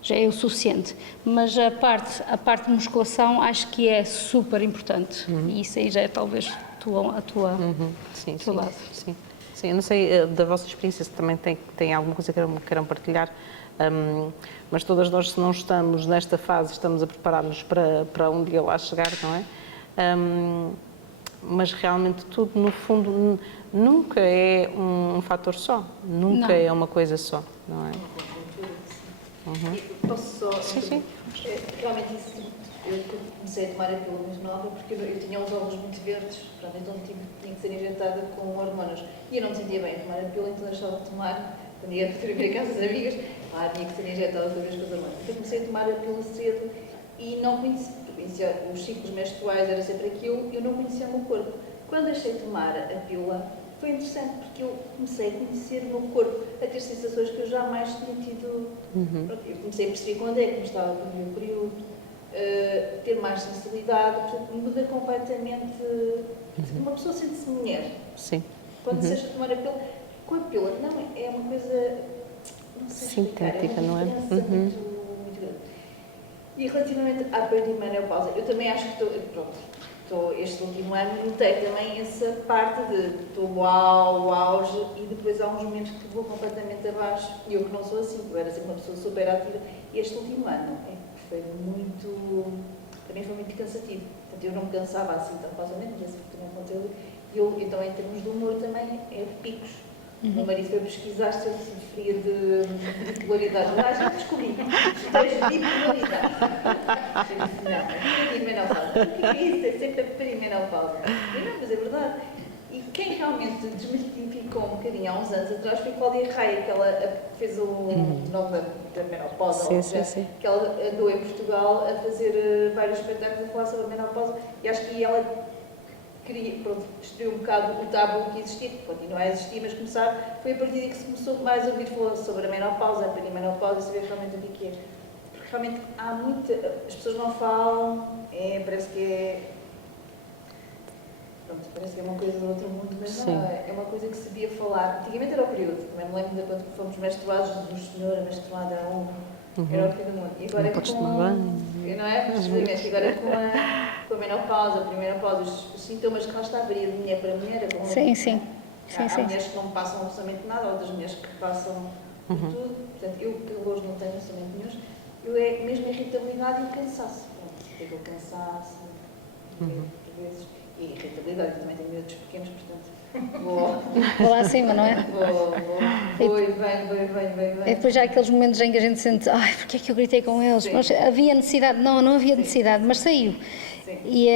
já é o suficiente. Mas a parte de musculação acho que é super importante. E isso aí já é talvez a tua lado. Sim. Eu não sei da vossa experiência se também tem alguma coisa que queiram partilhar, mas todas nós, se não estamos nesta fase, estamos a preparar-nos para um dia lá chegar, não é? Mas realmente tudo, no fundo, nunca é um fator só, nunca é uma coisa só, não é? Posso só... Sim. Realmente isso Eu comecei a tomar a pílula muito nova porque eu tinha os óvulos muito verdes, pronto, então tinha que ser injetada com hormonas. E eu não me sentia bem a tomar a pílula, então deixava de tomar. Quando ia ir a casa das amigas, tinha que ser injetada outra vez com as hormonas. Então comecei a tomar a pílula cedo e não conhecia os ciclos menstruais, era sempre aquilo, eu não conhecia o meu corpo. Quando deixei de tomar a pílula, foi interessante, porque eu comecei a conhecer o meu corpo, a ter sensações que eu jamais tinha tido. Pronto, eu comecei a perceber quando é que me estava a perder o período, ter mais sensibilidade, portanto, muda completamente. Uma pessoa sente-se mulher. Sim. Quando seja tomar a pílula, com a pílula, não, é uma coisa, não sei explicar, sintética, é uma não é? diferença muito grande. E relativamente à perimenopausa, eu também acho que este último ano notei também essa parte de estou ao auge e depois há uns momentos que vou completamente abaixo. E eu que não sou assim, eu era sempre uma pessoa super ativa. E este último ano foi muito, também foi muito cansativo. Portanto, eu não me cansava assim tão facilmente, mas esse também aconteceu. Então, em termos de humor, também é picos. O meu marido foi pesquisar se eu sofria de bipolaridade. Lá já descobri. Tens bipolaridade. Eu disse, não, é perimenopausa. O que é isso? É sempre a perimenopausa. Eu não, mas é verdade. E quem realmente desmistificou um bocadinho há uns anos atrás foi Cláudia Raia, que ela fez o nome da menopausa, Sim. que ela andou em Portugal a fazer vários espetáculos a falar sobre a menopausa. E acho que ela destruiu um bocado o tabu que existia, que continua a existir, mas foi a partir daí que se começou mais a ouvir falar sobre a menopausa, a perimenopausa, e saber realmente o que é. Porque realmente há muita. As pessoas não falam, parece que é. Pronto, parece que é uma coisa do outro mundo, mas não, é uma coisa que se devia falar. Antigamente era o período, também me lembro de quando fomos menstruados, Jesus Senhor, a menstruada a um. Era o fim do mundo. E agora não podes tomar banho. Não é? Precisamente. Agora com a menopausa, a perimenopausa, os sintomas que lá está, varia de mulher para mulher. Sim. Há mulheres que não passam absolutamente nada, há outras mulheres que passam por tudo. Portanto, eu que hoje não tenho absolutamente nenhum, é mesmo a irritabilidade e o cansaço. Pronto, aquele cansaço, por vezes. E irritabilidade, eu também tenho miúdos pequenos, portanto, Vou lá acima, não é? Vou e venho. E depois já há aqueles momentos em que a gente sente, porque é que eu gritei com eles? Sim. Mas havia necessidade? Não havia necessidade, mas saiu. Sim. E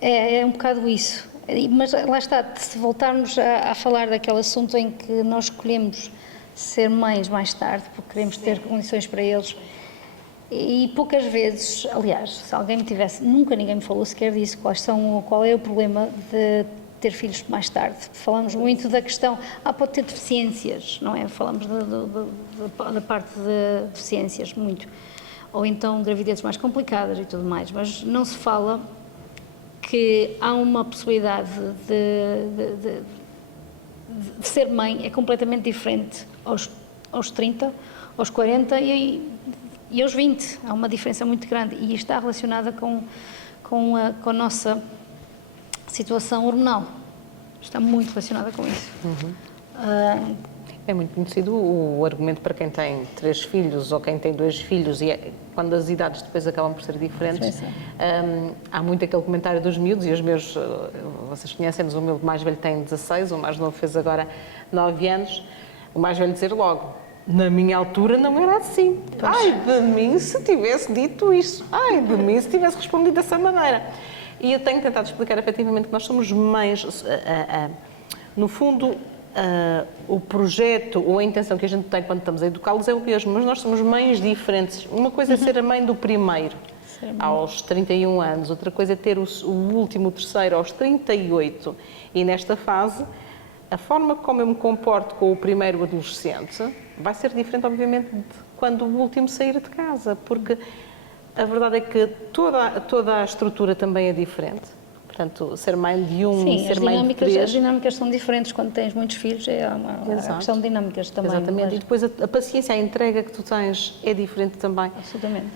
é um bocado isso. Mas lá está, se voltarmos a falar daquele assunto em que nós escolhemos ser mães mais tarde, porque queremos ter condições para eles, e poucas vezes, aliás, se alguém me tivesse, nunca ninguém me falou sequer disso, qual é o problema de ter filhos mais tarde. Falamos muito da questão, pode ter deficiências, não é? Falamos da parte de deficiências, muito. Ou então gravidezes mais complicadas e tudo mais, mas não se fala que há uma possibilidade de ser mãe é completamente diferente aos 30, aos 40 e aos 20. Há uma diferença muito grande e está relacionada com a nossa situação hormonal. Está muito relacionada com isso. É muito conhecido o argumento para quem tem 3 filhos ou quem tem 2 filhos e quando as idades depois acabam por ser diferentes. Sim. Há muito aquele comentário dos miúdos e os meus, vocês conhecem-nos, o meu mais velho tem 16, o mais novo fez agora 9 anos. O mais velho dizer logo, na minha altura não era assim. Pois. Ai de mim se tivesse dito isso. Ai de mim se tivesse respondido dessa maneira. E eu tenho tentado explicar efetivamente que nós somos mães, no fundo, o projeto ou a intenção que a gente tem quando estamos a educá-los é o mesmo, mas nós somos mães diferentes. Uma coisa é ser a mãe do primeiro aos 31 anos, outra coisa é ter o último, o terceiro, aos 38. E nesta fase, a forma como eu me comporto com o primeiro adolescente vai ser diferente, obviamente, de quando o último sair de casa, porque a verdade é que toda a estrutura também é diferente. Portanto, ser mãe de um, Sim, ser mãe de 3... as dinâmicas são diferentes quando tens muitos filhos, é uma questão de dinâmicas também. Exatamente, mas... e depois a paciência, a entrega que tu tens é diferente também. Absolutamente.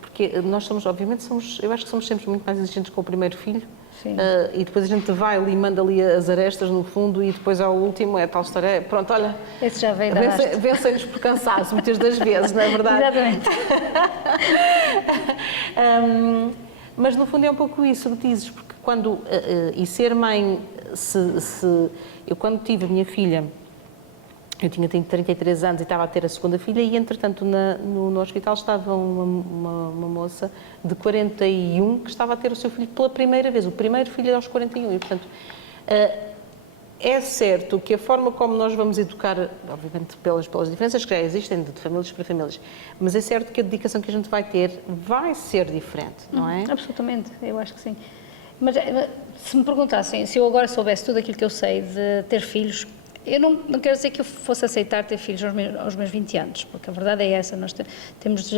Porque nós obviamente eu acho que somos sempre muito mais exigentes com o primeiro filho. Sim. E depois a gente vai ali, manda ali as arestas no fundo e depois ao último é tal história, pronto, olha, Esse já veio da vencem-nos por cansaço muitas das vezes, não é verdade? Exatamente. Mas no fundo é um pouco isso que dizes, porque e ser mãe, eu quando tive a minha filha, Eu tinha 33 anos e estava a ter a segunda filha e, entretanto, no hospital estava uma moça de 41 que estava a ter o seu filho pela primeira vez, o primeiro filho aos 41 e, portanto, é certo que a forma como nós vamos educar, obviamente pelas diferenças que já existem de famílias para famílias, mas é certo que a dedicação que a gente vai ter vai ser diferente, não é? Absolutamente, eu acho que sim. Mas se me perguntassem, se eu agora soubesse tudo aquilo que eu sei de ter filhos, eu não quero dizer que eu fosse aceitar ter filhos aos meus 20 anos, porque a verdade é essa, nós temos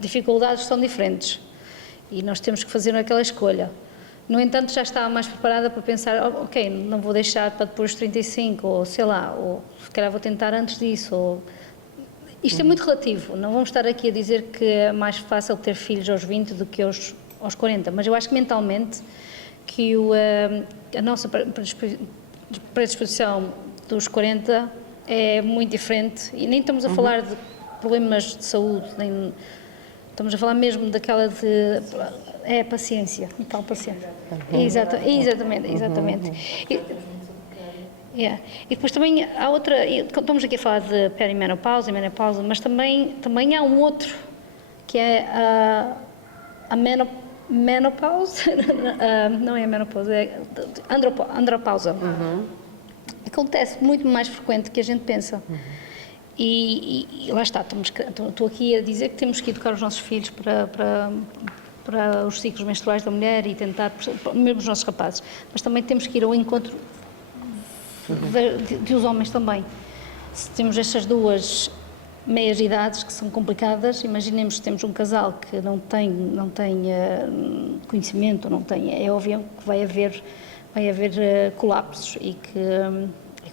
dificuldades que são diferentes e nós temos que fazer aquela escolha. No entanto, já estava mais preparada para pensar, ok, não vou deixar para depois dos 35, ou sei lá, ou se calhar vou tentar antes disso, ou... Isto é muito relativo, não vamos estar aqui a dizer que é mais fácil ter filhos aos 20 do que aos 40, mas eu acho que mentalmente que a nossa predisposição dos 40 é muito diferente e nem estamos a falar de problemas de saúde, nem estamos a falar mesmo daquela de paciência, tal paciência. Exatamente. E depois também há outra, estamos aqui a falar de perimenopausa e menopausa, mas também há um outro que é a menopausa, não é a menopausa, é a andropausa. Acontece muito mais frequente do que a gente pensa. E lá está, estou aqui a dizer que temos que educar os nossos filhos para os ciclos menstruais da mulher e tentar, mesmo os nossos rapazes, mas também temos que ir ao encontro de os homens também. Se temos estas duas meias idades que são complicadas, imaginemos que temos um casal que não tem conhecimento, é óbvio que vai haver colapsos e que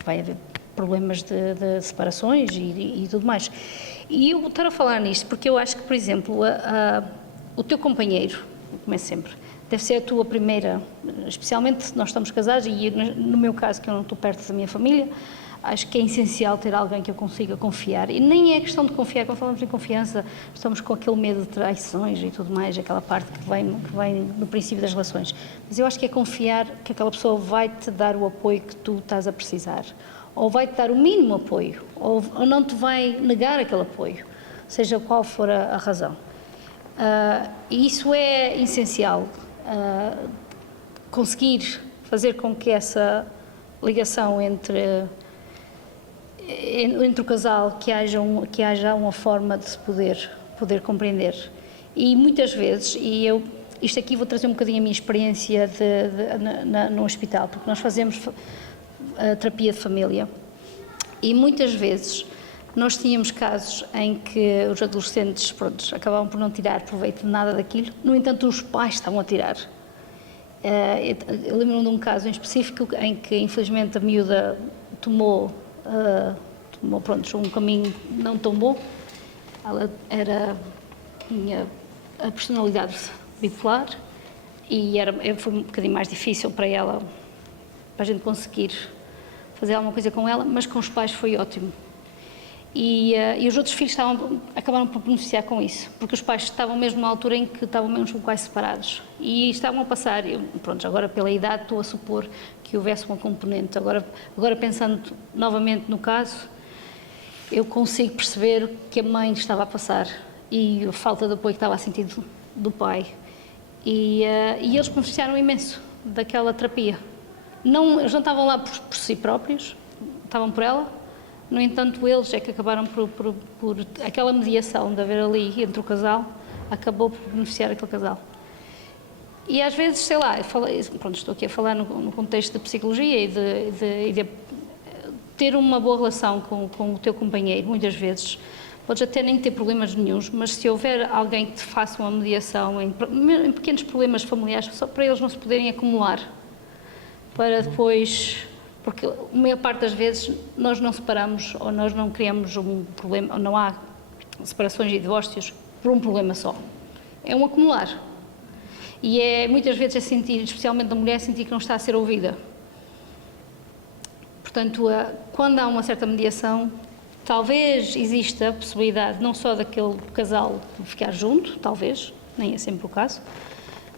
vai haver problemas de separações e tudo mais. E eu vou estar a falar nisto porque eu acho que, por exemplo, o teu companheiro, como é sempre, deve ser a tua primeira, especialmente se nós estamos casados e no meu caso, que eu não estou perto da minha família, acho que é essencial ter alguém que eu consiga confiar. E nem é questão de confiar, quando falamos em confiança, estamos com aquele medo de traições e tudo mais, aquela parte que vem no princípio das relações. Mas eu acho que é confiar que aquela pessoa vai te dar o apoio que tu estás a precisar, ou vai te dar o mínimo apoio, ou não te vai negar aquele apoio, seja qual for a razão. E isso é essencial, conseguir fazer com que essa ligação entre o casal, que haja uma forma de se poder compreender. E muitas vezes, isto aqui vou trazer um bocadinho a minha experiência no hospital, porque nós fazemos terapia de família e muitas vezes nós tínhamos casos em que os adolescentes acabavam por não tirar proveito de nada daquilo, no entanto os pais estavam a tirar. Eu lembro-me de um caso em específico em que infelizmente a miúda tomou um caminho não tão bom. Ela tinha a personalidade bipolar e foi um bocadinho mais difícil para ela, para a gente conseguir fazer alguma coisa com ela, mas com os pais foi ótimo. E os outros filhos acabaram por beneficiar com isso, porque os pais estavam mesmo numa altura em que estavam mesmo quase separados e estavam a passar, agora pela idade estou a supor que houvesse uma componente, agora pensando novamente no caso, eu consigo perceber que a mãe estava a passar e a falta de apoio que estava a sentir do pai e eles beneficiaram imenso daquela terapia. Eles não estavam lá por si próprios, estavam por ela. No entanto, eles é que acabaram por aquela mediação de haver ali entre o casal, acabou por beneficiar aquele casal. E às vezes, sei lá, estou aqui a falar no contexto de psicologia e de ter uma boa relação com o teu companheiro, muitas vezes, podes até nem ter problemas nenhuns, mas se houver alguém que te faça uma mediação em pequenos problemas familiares, só para eles não se poderem acumular, para depois... Porque a maior parte das vezes nós não separamos ou nós não criamos um problema, ou não há separações e divórcios por um problema só. É um acumular. E muitas vezes é sentir, especialmente da mulher, sentir que não está a ser ouvida. Portanto, quando há uma certa mediação, talvez exista a possibilidade não só daquele casal ficar junto, talvez, nem é sempre o caso,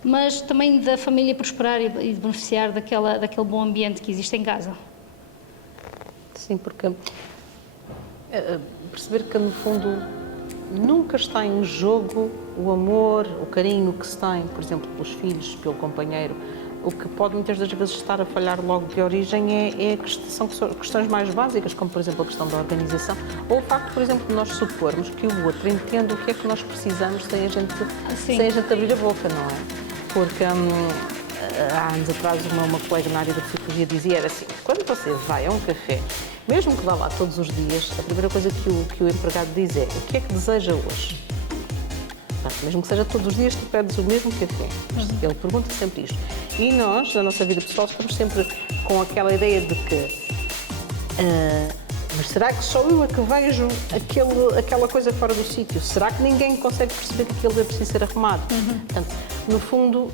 mas também da família prosperar e de beneficiar daquele bom ambiente que existe em casa. Sim, porque Perceber que, no fundo, nunca está em jogo o amor, o carinho que se tem, por exemplo, pelos filhos, pelo companheiro. O que pode muitas das vezes estar a falhar logo de origem são questões mais básicas, como por exemplo a questão da organização, ou o facto, por exemplo, de nós supormos que o outro entenda o que é que nós precisamos sem a gente abrir a boca, não é? Porque há anos atrás uma colega na área da psicologia dizia, era assim, quando você vai a um café, mesmo que vá lá todos os dias, a primeira coisa que o empregado diz é, o que é que deseja hoje? Mesmo que seja todos os dias, tu pedes o mesmo café. Ele pergunta sempre isto. E nós, na nossa vida pessoal, estamos sempre com aquela ideia de que mas será que só eu é que vejo aquela coisa fora do sítio? Será que ninguém consegue perceber que aquilo é preciso ser arrumado? Portanto, no fundo,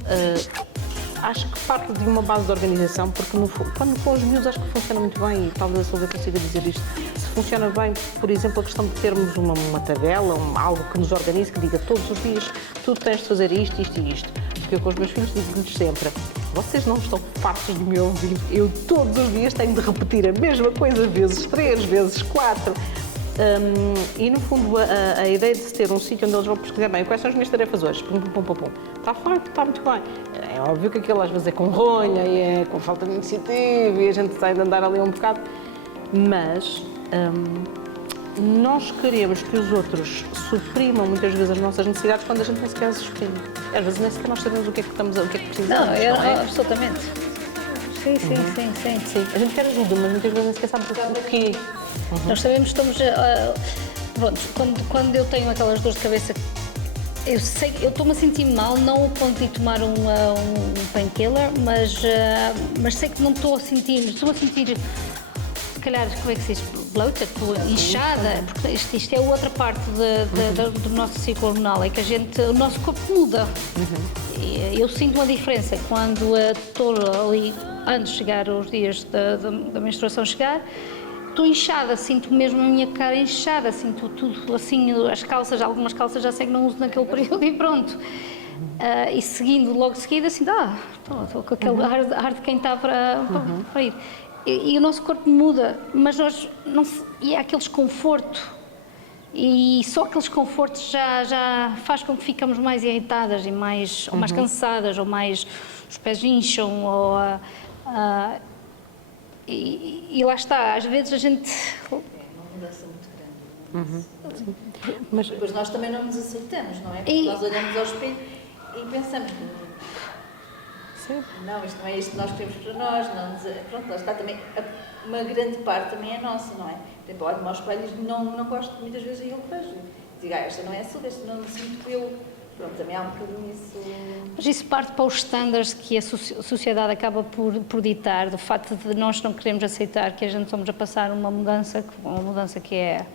acho que parte de uma base de organização, porque quando com os miúdos acho que funciona muito bem, e talvez a Silvia consiga dizer isto, se funciona bem, por exemplo, a questão de termos uma tabela, algo que nos organize, que diga todos os dias, tu tens de fazer isto, isto e isto. Porque eu com os meus filhos digo-lhes sempre, vocês não estão fartos de me ouvir, eu todos os dias tenho de repetir a mesma coisa vezes 3, vezes 4. E no fundo a ideia de se ter um sítio onde eles vão pesquisar bem quais são as minhas tarefas hoje, está farto, está muito bem. É óbvio que aquilo às vezes é com ronha e é com falta de iniciativa e a gente sai de andar ali um bocado, mas nós queremos que os outros suprimam muitas vezes as nossas necessidades quando a gente nem sequer as suprime. Às vezes nem sequer nós sabemos o que é que precisamos. Não, é? absolutamente. Sim. A gente quer ajuda, mas muitas vezes nem sequer sabe o quê. Nós sabemos que estamos... pronto, quando eu tenho aquelas dores de cabeça, eu sei que eu estou-me a sentir mal, não ao ponto de tomar um painkiller, mas sei que não estou a sentir... Estou a sentir, se calhar, como é que se diz? Bloated, inchada, porque isto é outra parte do nosso ciclo hormonal, é que o nosso corpo muda. Eu sinto uma diferença quando estou ali, antes de chegar os dias da menstruação chegar, estou inchada, sinto mesmo a minha cara inchada, sinto tudo assim, algumas calças já sei que não uso naquele período e pronto. E seguindo, logo de seguida, assim, estou com aquele ar de quem está para ir. E o nosso corpo muda, mas e é aquele desconforto, e só aqueles desconfortos já faz com que ficamos mais irritadas e mais cansadas, ou mais os pés incham, e lá está, às vezes a gente... É uma mudança muito grande. Mas depois nós também não nos aceitamos, não é? Porque nós olhamos ao espelho e pensamos... Não, isto não é isto que nós queremos para nós, pronto, lá está também, uma grande parte também é nossa, não é? Tipo, olho-me aos espelhos e não gosto muitas vezes daquilo que vejo. Digo, esta não é a Silvia, esta não sinto eu. Pronto, também há um bocadinho isso... Mas isso parte para os standards que a sociedade acaba por ditar, do facto de nós não queremos aceitar que a gente estamos a passar uma mudança que é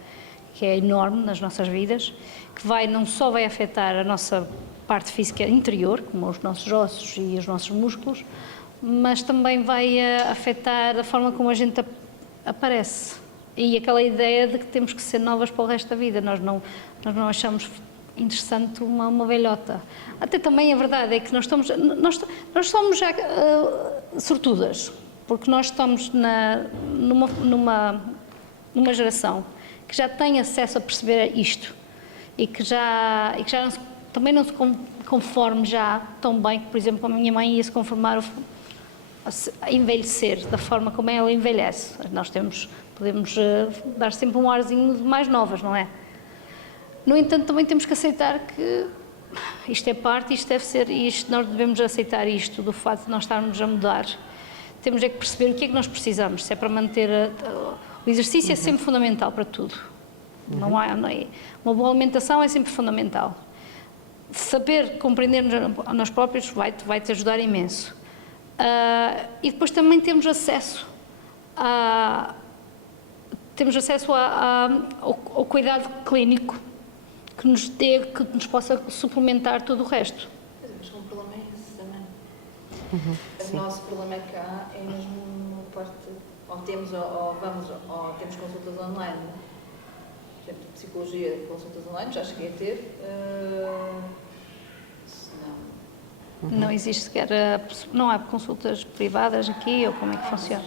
enorme nas nossas vidas, que não só vai afetar a nossa parte física interior, como os nossos ossos e os nossos músculos, mas também vai afetar a forma como a gente aparece. E aquela ideia de que temos que ser novas para o resto da vida. Nós não achamos interessante uma velhota. Até também a verdade é que nós somos já sortudas, porque nós estamos numa geração que já tem acesso a perceber isto e que já também não se conforme já tão bem que, por exemplo, a minha mãe ia se conformar a envelhecer da forma como ela envelhece. Nós podemos dar sempre um arzinho de mais novas, não é? No entanto, também temos que aceitar que isto é parte, isto deve ser, nós devemos aceitar isto, do facto de nós estarmos a mudar. Temos é que perceber o que é que nós precisamos, se é para manter... O exercício é sempre fundamental para tudo. Não é, uma boa alimentação é sempre fundamental. Saber compreender-nos a nós próprios vai-te ajudar imenso. E depois também temos acesso ao cuidado clínico que nos possa suplementar todo o resto. Mas o problema é esse também. O nosso problema cá é mesmo uma parte, ou temos consultas online, por exemplo, psicologia, consultas online, já cheguei a ter, Não existe sequer, não há consultas privadas aqui, ou como é que funciona?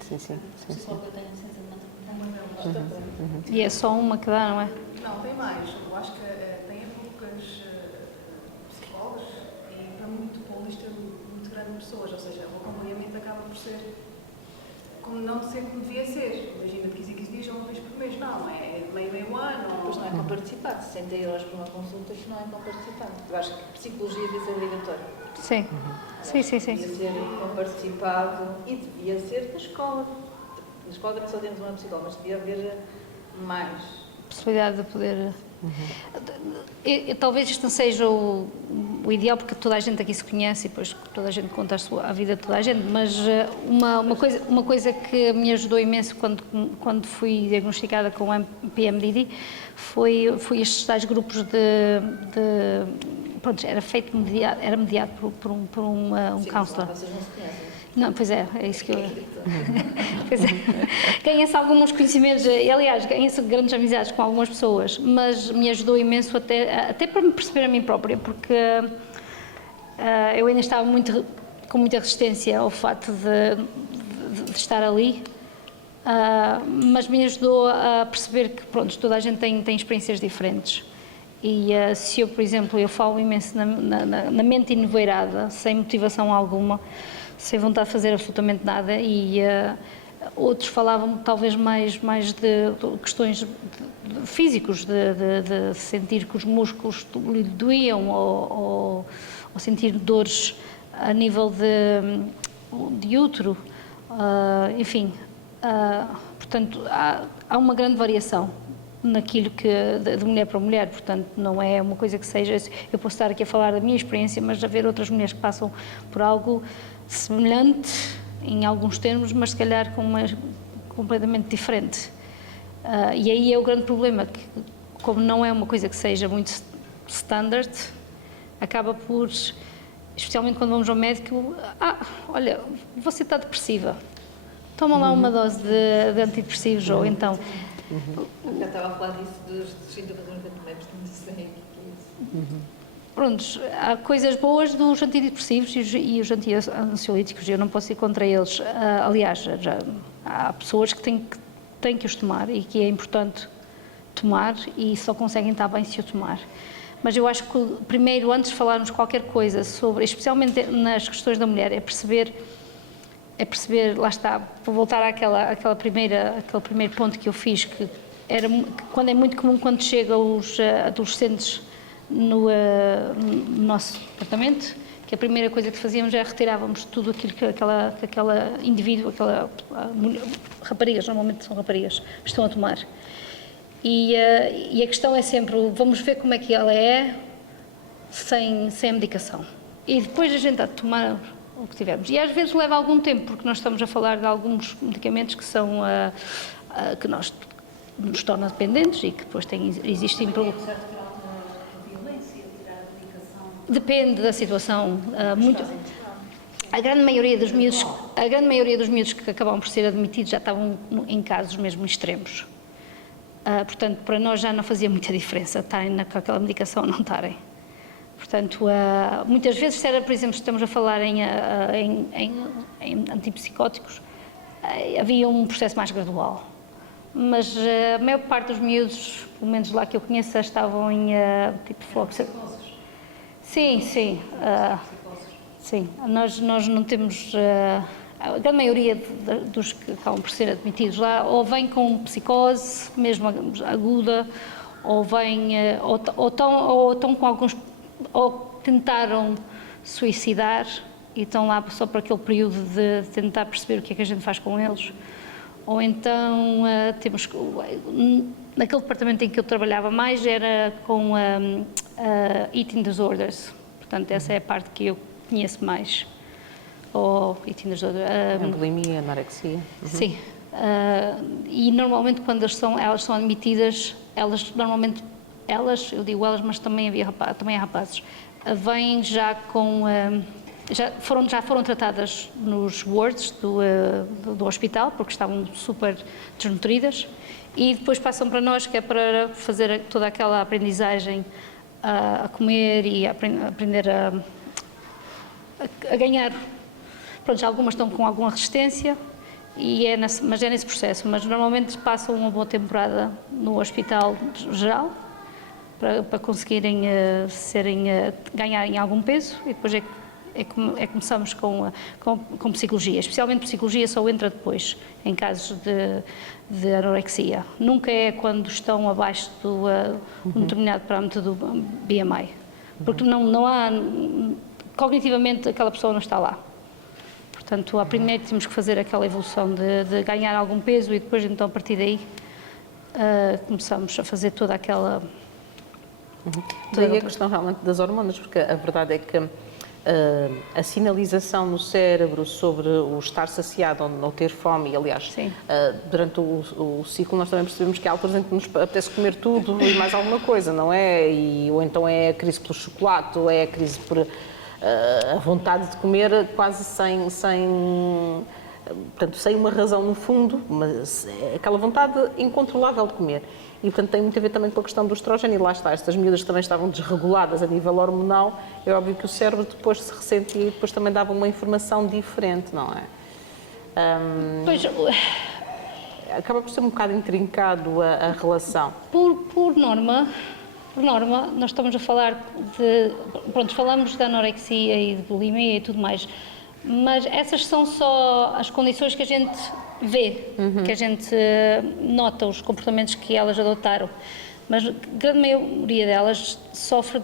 Sim, sim, sim, sim. E é só uma que dá, não é? Não, tem mais. Eu acho que tem poucas psicólogos e para muito para uma lista muito grande de pessoas. Ou seja, o acompanhamento acaba por ser como não ser como devia ser. Imagina, de 15 em 15 dias ou uma vez por mês. Não, é meio ano. Pois não é com participante, 60 euros por uma consulta, isto não é com participante. Eu acho que psicologia devia ser obrigatória. Sim. Sim, sim, sim. Devia ser com participado e devia ser da escola. Na escola também só temos uma psicóloga, mas devia haver mais. Possibilidade de poder... Talvez isto não seja o ideal, porque toda a gente aqui se conhece e depois toda a gente conta a vida de toda a gente, mas uma coisa que me ajudou imenso quando fui diagnosticada com PMDD foi estes tais grupos pronto, era mediado por um counselor. Vocês não se conhecem. Não, pois é isso que eu... Pois é. Ganha-se alguns conhecimentos, aliás, ganha-se grandes amizades com algumas pessoas, mas me ajudou imenso até para me perceber a mim própria, porque eu ainda estava com muita resistência ao facto de estar ali, mas me ajudou a perceber que, pronto, toda a gente tem experiências diferentes. E se eu, por exemplo, eu falo imenso na mente enevoeirada, sem motivação alguma, sem vontade de fazer absolutamente nada, e outros falavam talvez mais de questões físicos, de sentir que os músculos lhe doíam ou sentir dores a nível de útero, enfim, portanto há uma grande variação naquilo que de mulher para mulher, portanto não é uma coisa que seja, eu posso estar aqui a falar da minha experiência, mas haver outras mulheres que passam por algo semelhante em alguns termos, mas se calhar completamente diferente. E aí é o grande problema, que como não é uma coisa que seja muito standard, acaba por, especialmente quando vamos ao médico, olha, você está depressiva, toma lá uma dose de antidepressivos, ou então... Eu estava a falar disso dos sintomas da mulher, portanto, isso é isso. Prontos, há coisas boas dos antidepressivos e os ansiolíticos, eu não posso ir contra eles. Aliás, já há pessoas que têm que os tomar e que é importante tomar e só conseguem estar bem se o tomar. Mas eu acho que primeiro, antes de falarmos qualquer coisa sobre, especialmente nas questões da mulher, é perceber, lá está, vou voltar àquele primeiro ponto que eu fiz, que quando é muito comum quando chegam os adolescentes no nosso departamento, que a primeira coisa que fazíamos era retirávamos tudo aquilo que aquela indivíduo, raparigas, normalmente são raparigas, estão a tomar. E a questão é sempre, vamos ver como é que ela é sem a medicação. E depois a gente a tomar o que tivermos. E às vezes leva algum tempo, porque nós estamos a falar de alguns medicamentos que são que nos tornam dependentes e que depois existem depende da situação. A grande maioria dos miúdos que acabam por ser admitidos já estavam em casos mesmo extremos. Portanto, para nós já não fazia muita diferença estarem com aquela medicação ou não estarem. Portanto, muitas vezes, se era, por exemplo, estamos a falar em antipsicóticos, havia um processo mais gradual. Mas a maior parte dos miúdos, pelo menos lá que eu conheço, estavam em tipo fluxo. Sim. Sim, nós não temos... a grande maioria dos que acabam por ser admitidos lá ou vêm com psicose, mesmo aguda, ou vêm... ou estão com alguns... ou tentaram suicidar e estão lá só por aquele período de tentar perceber o que é que a gente faz com eles. Ou então temos... naquele departamento em que eu trabalhava mais era com eating disorders. Portanto, essa é a parte que eu conheço mais. Ou eating disorders. Bulimia, anorexia. Sim. E normalmente quando elas são admitidas, eu digo elas, mas também há rapazes, vêm já com... já foram tratadas nos wards do hospital, porque estavam super desnutridas, e depois passam para nós, que é para fazer toda aquela aprendizagem a comer e a aprender a ganhar. Pronto, algumas estão com alguma resistência mas é nesse processo. Mas normalmente passam uma boa temporada no hospital geral para conseguirem ganharem algum peso e depois começamos com psicologia. Especialmente psicologia só entra depois, em casos de anorexia. Nunca é quando estão abaixo do um determinado parâmetro do BMI. Porque não há... Cognitivamente aquela pessoa não está lá. Portanto, primeiro temos que fazer aquela evolução de ganhar algum peso e depois, então, a partir daí, começamos a fazer toda aquela... Daí a questão realmente das hormonas, porque a verdade é que a sinalização no cérebro sobre o estar saciado ou ter fome, e aliás, durante o ciclo nós também percebemos que há alturas em que nos apetece comer tudo e mais alguma coisa, não é? Ou então é a crise pelo chocolate, ou é a crise por a vontade de comer quase sem uma razão no fundo, mas é aquela vontade incontrolável de comer. E, portanto, tem muito a ver também com a questão do estrógeno, e lá está, estas miúdas também estavam desreguladas a nível hormonal, é óbvio que o cérebro depois se ressentia e depois também dava uma informação diferente, não é? Pois, acaba por ser um bocado intrincado a relação. por norma, nós estamos a falar falamos de anorexia e de bulimia e tudo mais, mas essas são só as condições que a gente vê, que a gente nota os comportamentos que elas adotaram, mas a grande maioria delas sofre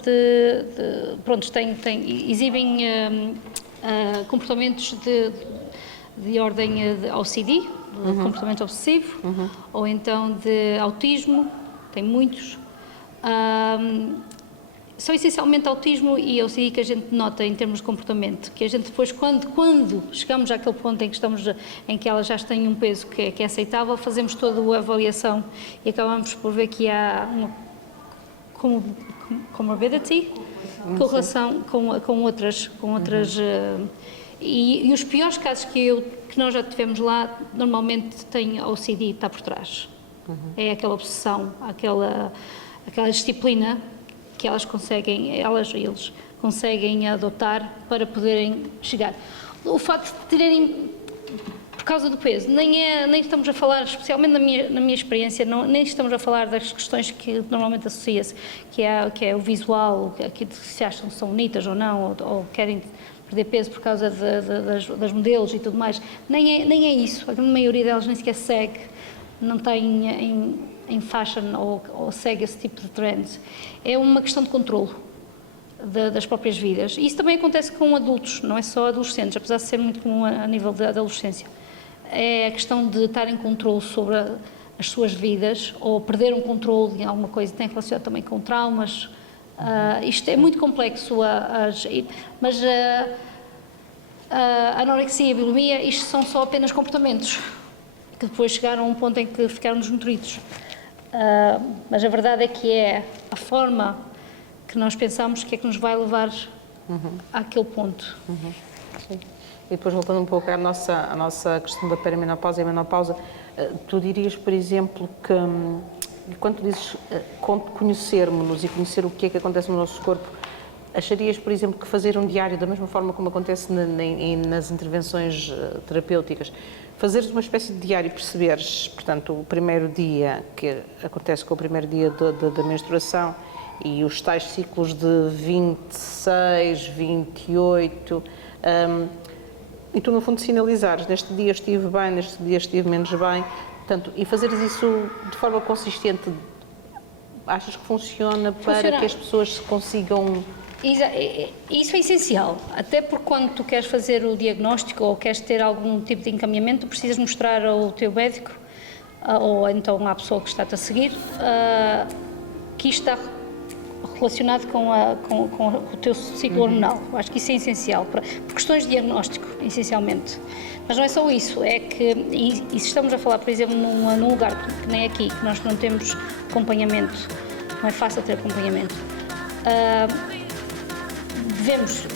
exibem comportamentos de ordem de OCD, de comportamento obsessivo, ou então de autismo, tem muitos. São essencialmente autismo e OCD que a gente nota em termos de comportamento, que a gente depois, quando chegamos àquele ponto em que elas já têm um peso que é aceitável, fazemos toda a avaliação e acabamos por ver que há uma comorbidity, correlação com outras e os piores casos que nós já tivemos lá, normalmente tem OCD, está por trás. É aquela obsessão, aquela disciplina que eles conseguem adotar para poderem chegar. O facto de terem, por causa do peso, nem estamos a falar, especialmente na minha experiência, nem estamos a falar das questões que normalmente associa-se, que é o visual, que se acham que são bonitas ou não, ou querem perder peso por causa das modelos e tudo mais. Nem é isso, a grande maioria delas nem sequer segue, não tem em fashion ou segue esse tipo de trends. É uma questão de controlo das próprias vidas. E isso também acontece com adultos, não é só adolescentes, apesar de ser muito comum a nível da adolescência. É a questão de estar em controlo sobre as suas vidas ou perder um controle em alguma coisa, tem relação também com traumas. Isto é muito complexo, mas a anorexia e a bulimia, isto são só apenas comportamentos que depois chegaram a um ponto em que ficaram desnutridos. Mas a verdade é que é a forma que nós pensamos que é que nos vai levar àquele ponto. Sim. E depois, voltando um pouco à nossa questão da perimenopausa e a menopausa, tu dirias, por exemplo, que quando tu dizes conhecermos-nos e conhecer o que é que acontece no nosso corpo, acharias, por exemplo, que fazer um diário, da mesma forma como acontece nas intervenções terapêuticas, fazeres uma espécie de diário e perceberes, portanto, o primeiro dia, que acontece com o primeiro dia da menstruação, e os tais ciclos de 26, 28, e tu, no fundo, sinalizares, neste dia estive bem, neste dia estive menos bem, portanto, e fazeres isso de forma consistente, achas que funciona para que as pessoas se consigam... Isso é essencial, até porque quando tu queres fazer o diagnóstico ou queres ter algum tipo de encaminhamento, tu precisas mostrar ao teu médico ou então à pessoa que está-te a seguir que isto está relacionado com o teu ciclo hormonal. Eu acho que isso é essencial, por questões de diagnóstico, essencialmente. Mas não é só isso, é que, e se estamos a falar, por exemplo, num lugar que nem aqui, que nós não temos acompanhamento, não é fácil ter acompanhamento, devemos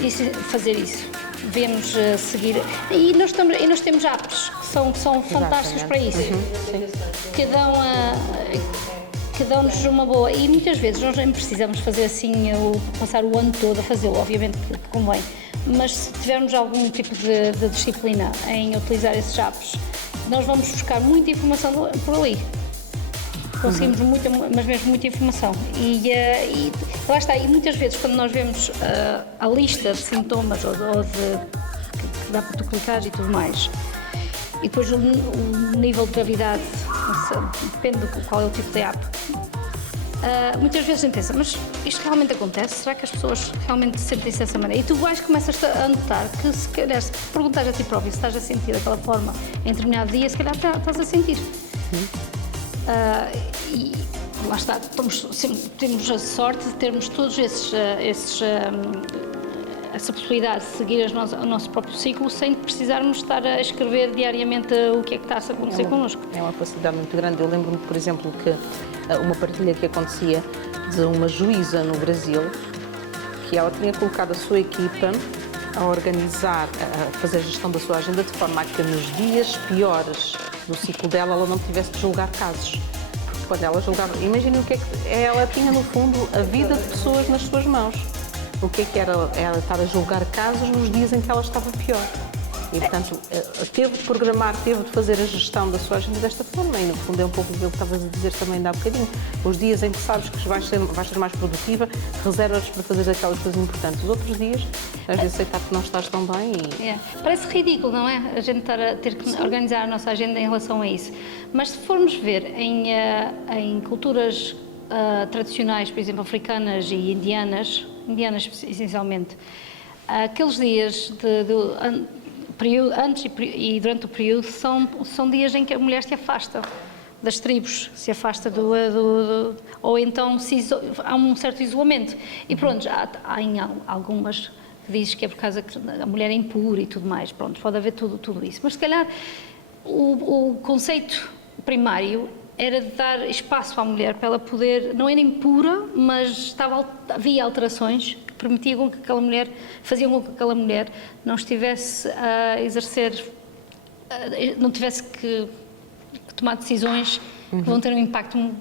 fazer isso, devemos seguir. E nós temos apps que são fantásticos para isso, que dão-nos uma boa. E muitas vezes nós nem precisamos fazer assim, passar o ano todo a fazê-lo, obviamente que convém, mas se tivermos algum tipo de disciplina em utilizar esses apps nós vamos buscar muita informação por ali. Conseguimos muita, mas mesmo muita informação. E lá está, e muitas vezes quando nós vemos a lista de sintomas ou que dá para tu clicar e tudo mais, e depois o nível de gravidade, depende do qual é o tipo de app, muitas vezes a gente pensa, mas isto realmente acontece? Será que as pessoas realmente sentem-se dessa maneira? E tu começas a notar que se calhar, se perguntares a ti próprio se estás a sentir daquela forma em determinado dia, se calhar estás a sentir. E lá está, temos a sorte de termos todos essa possibilidade de seguir o nosso próprio ciclo sem precisarmos estar a escrever diariamente o que é que está a acontecer connosco. É uma facilidade muito grande. Eu lembro-me, por exemplo, que uma partilha que acontecia de uma juíza no Brasil, que ela tinha colocado a sua equipa a organizar, a fazer a gestão da sua agenda de forma a que nos dias piores do ciclo dela ela não tivesse de julgar casos. Porque quando ela julgava, imaginem o que é que ela tinha no fundo a vida de pessoas nas suas mãos. O que é que era estar a julgar casos nos dias em que ela estava pior. E, portanto, teve de programar, teve de fazer a gestão da sua agenda desta forma. E, no fundo, é um pouco aquilo que estavas a dizer também ainda há bocadinho. Os dias em que sabes que vais ser mais produtiva, reservas para fazer aquelas coisas importantes. Os outros dias, às vezes, aceitar que não estás tão bem e... Parece ridículo, não é? A gente estar a ter que organizar a nossa agenda em relação a isso. Mas se formos ver em culturas tradicionais, por exemplo, africanas e indianas essencialmente, aqueles dias antes e durante o período são dias em que a mulher se afasta das tribos, se afasta ou então há um certo isolamento. E pronto, há em algumas que dizem que é por causa que a mulher é impura e tudo mais, pronto, pode haver tudo isso. Mas se calhar o conceito primário era de dar espaço à mulher para ela poder, não era impura, mas havia alterações que permitiam que faziam com que aquela mulher não estivesse a exercer, não tivesse que tomar decisões que vão ter um impacto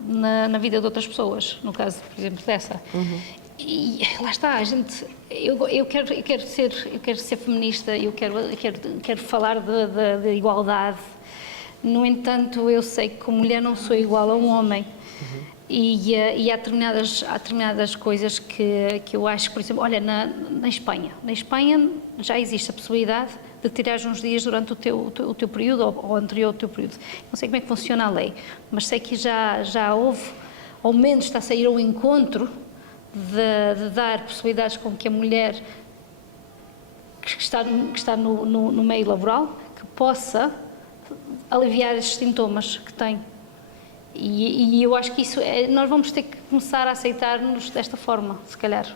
na vida de outras pessoas, no caso, por exemplo, dessa. E lá está, eu quero ser feminista, eu quero falar de igualdade. No entanto, eu sei que como mulher não sou igual a um homem. E há determinadas coisas que eu acho, por exemplo, olha, na Espanha já existe a possibilidade de tirar uns dias durante o teu período ou anterior ao teu período. Não sei como é que funciona a lei, mas sei que já houve, ao menos está a sair ao encontro de dar possibilidades com que a mulher que está no meio laboral que possa aliviar estes sintomas que tem. E eu acho que isso nós vamos ter que começar a aceitar-nos desta forma, se calhar.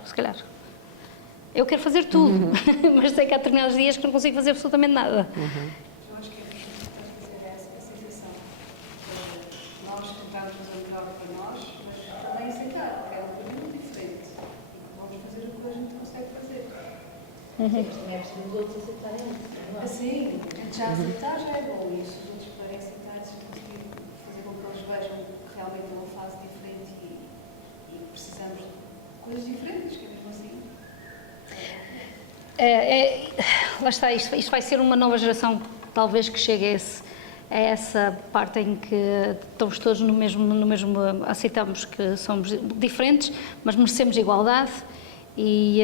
Eu quero fazer tudo, mas sei que há determinados dias que não consigo fazer absolutamente nada. Eu acho que é importante fazer essa sensação. Nós tentamos fazer o melhor para nós, mas também aceitar que é uma coisa muito diferente. Vamos fazer o que a gente consegue fazer. Sim, mas também é preciso os outros aceitarem isso. Assim, já aceitar já é bom, e se os outros puderem aceitar, se conseguir fazer com que eles vejam que realmente é uma fase diferente e precisamos de coisas diferentes, que é mesmo assim. Lá está, isto vai ser uma nova geração, talvez, que chegue a essa parte em que estamos todos no mesmo aceitamos que somos diferentes, mas merecemos igualdade. E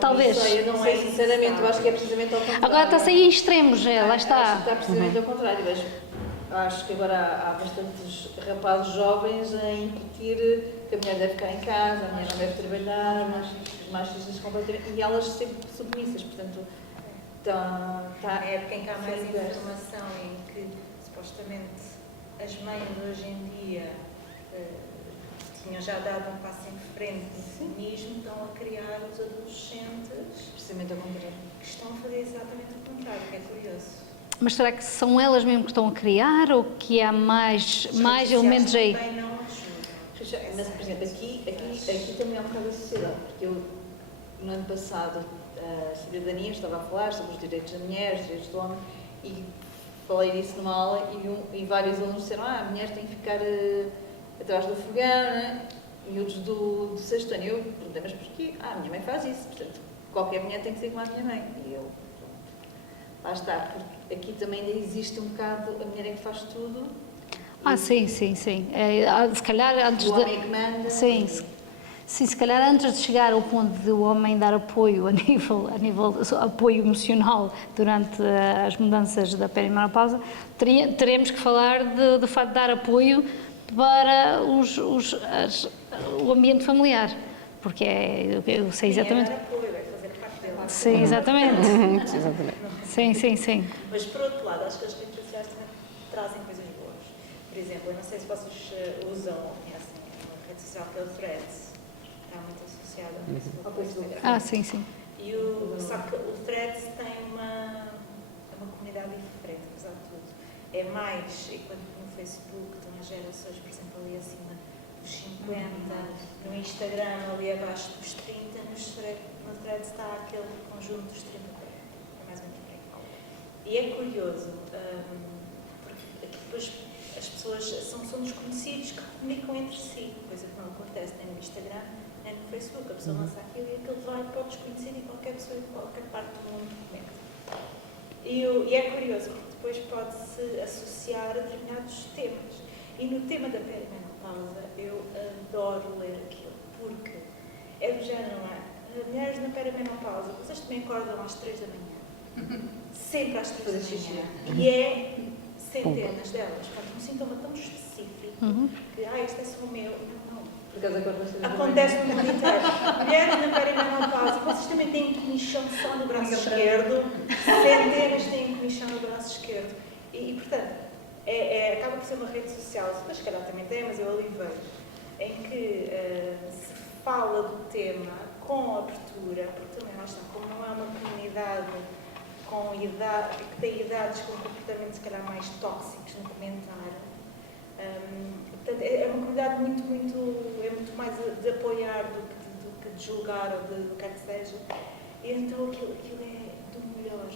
talvez. Eu não sei, sinceramente, eu acho que é precisamente ao contrário. Agora está a sair em extremos, lá está. Acho que está precisamente ao contrário. Acho que agora há bastantes rapazes jovens a incutir que a mulher deve ficar em casa, a mulher não deve trabalhar, os machistas completamente. E elas sempre submissas, portanto. A época em que há mais informação, em que supostamente as mães hoje em dia tinham já dado um passo em frente no feminismo, estão a criar os adolescentes Precisamente ao contrário. que estão a fazer exatamente o contrário, que é curioso. Mas será que são elas mesmo que estão a criar ou que há mais elementos aí? Também não ajudam. Mas, por exemplo, aqui também há um bocado a sociedade, porque eu, no ano passado, a cidadania, estava a falar sobre os direitos da mulher, os direitos do homem, e falei disso numa aula e vários alunos disseram a mulher tem que ficar atrás do fogão, né? E outros do sexto ano. Eu perguntei, mas porquê? A minha mãe faz isso, portanto, qualquer mulher tem que ser como a minha mãe. E eu, lá está, porque aqui também ainda existe um bocado a mulher é que faz tudo. Sim. Se calhar antes O homem é que manda. Sim, se calhar antes de chegar ao ponto de o homem dar apoio a nível apoio emocional durante as mudanças da perimenopausa, teremos que falar do facto de dar apoio para o ambiente familiar, porque eu sei exatamente. É dar apoio, é fazer parte dela. Sim, exatamente. Sim. Mas por outro lado, acho que as redes sociais também trazem coisas boas. Por exemplo, eu não sei se vocês usam ou conhecem uma rede social que é o Threads. Está muito associada ao Instagram. Sim. Só que o Threads tem uma comunidade diferente, apesar de tudo. É mais, enquanto no Facebook estão as gerações, por exemplo, ali acima dos 50, no Instagram ali abaixo dos 30, no Threads está aquele conjunto dos 30 para é mais ou menos por aí. E é curioso, porque aqui depois as pessoas são desconhecidos que comunicam entre si, coisa que não acontece nem no Instagram, nem no Facebook. A pessoa lança aquilo e aquilo vai para o desconhecido e qualquer pessoa de qualquer parte do mundo comenta. E é curioso, porque depois pode-se associar a determinados temas. E no tema da perimenopausa, eu adoro ler aquilo, porque é do género, não é? Mulheres na perimenopausa, vocês também acordam às 3 da manhã. Sempre às 3 da manhã. E é centenas delas. Portanto, um sintoma tão específico que, isto é só o meu. Não. Acontece no mundo inteiro. Mulheres na perimenopausa, vocês também têm comichão só no braço esquerdo. Centenas têm comichão no braço esquerdo. E portanto, acaba por ser uma rede social, depois se calhar também tem, mas eu ali vejo, em que se fala do tema com abertura, porque também lá está, como não é uma comunidade com idade, que tem idades com comportamentos se calhar mais tóxicos no comentário. Portanto, é uma comunidade muito mais de apoiar do que de julgar ou do que quer que seja. E então aquilo é do melhor.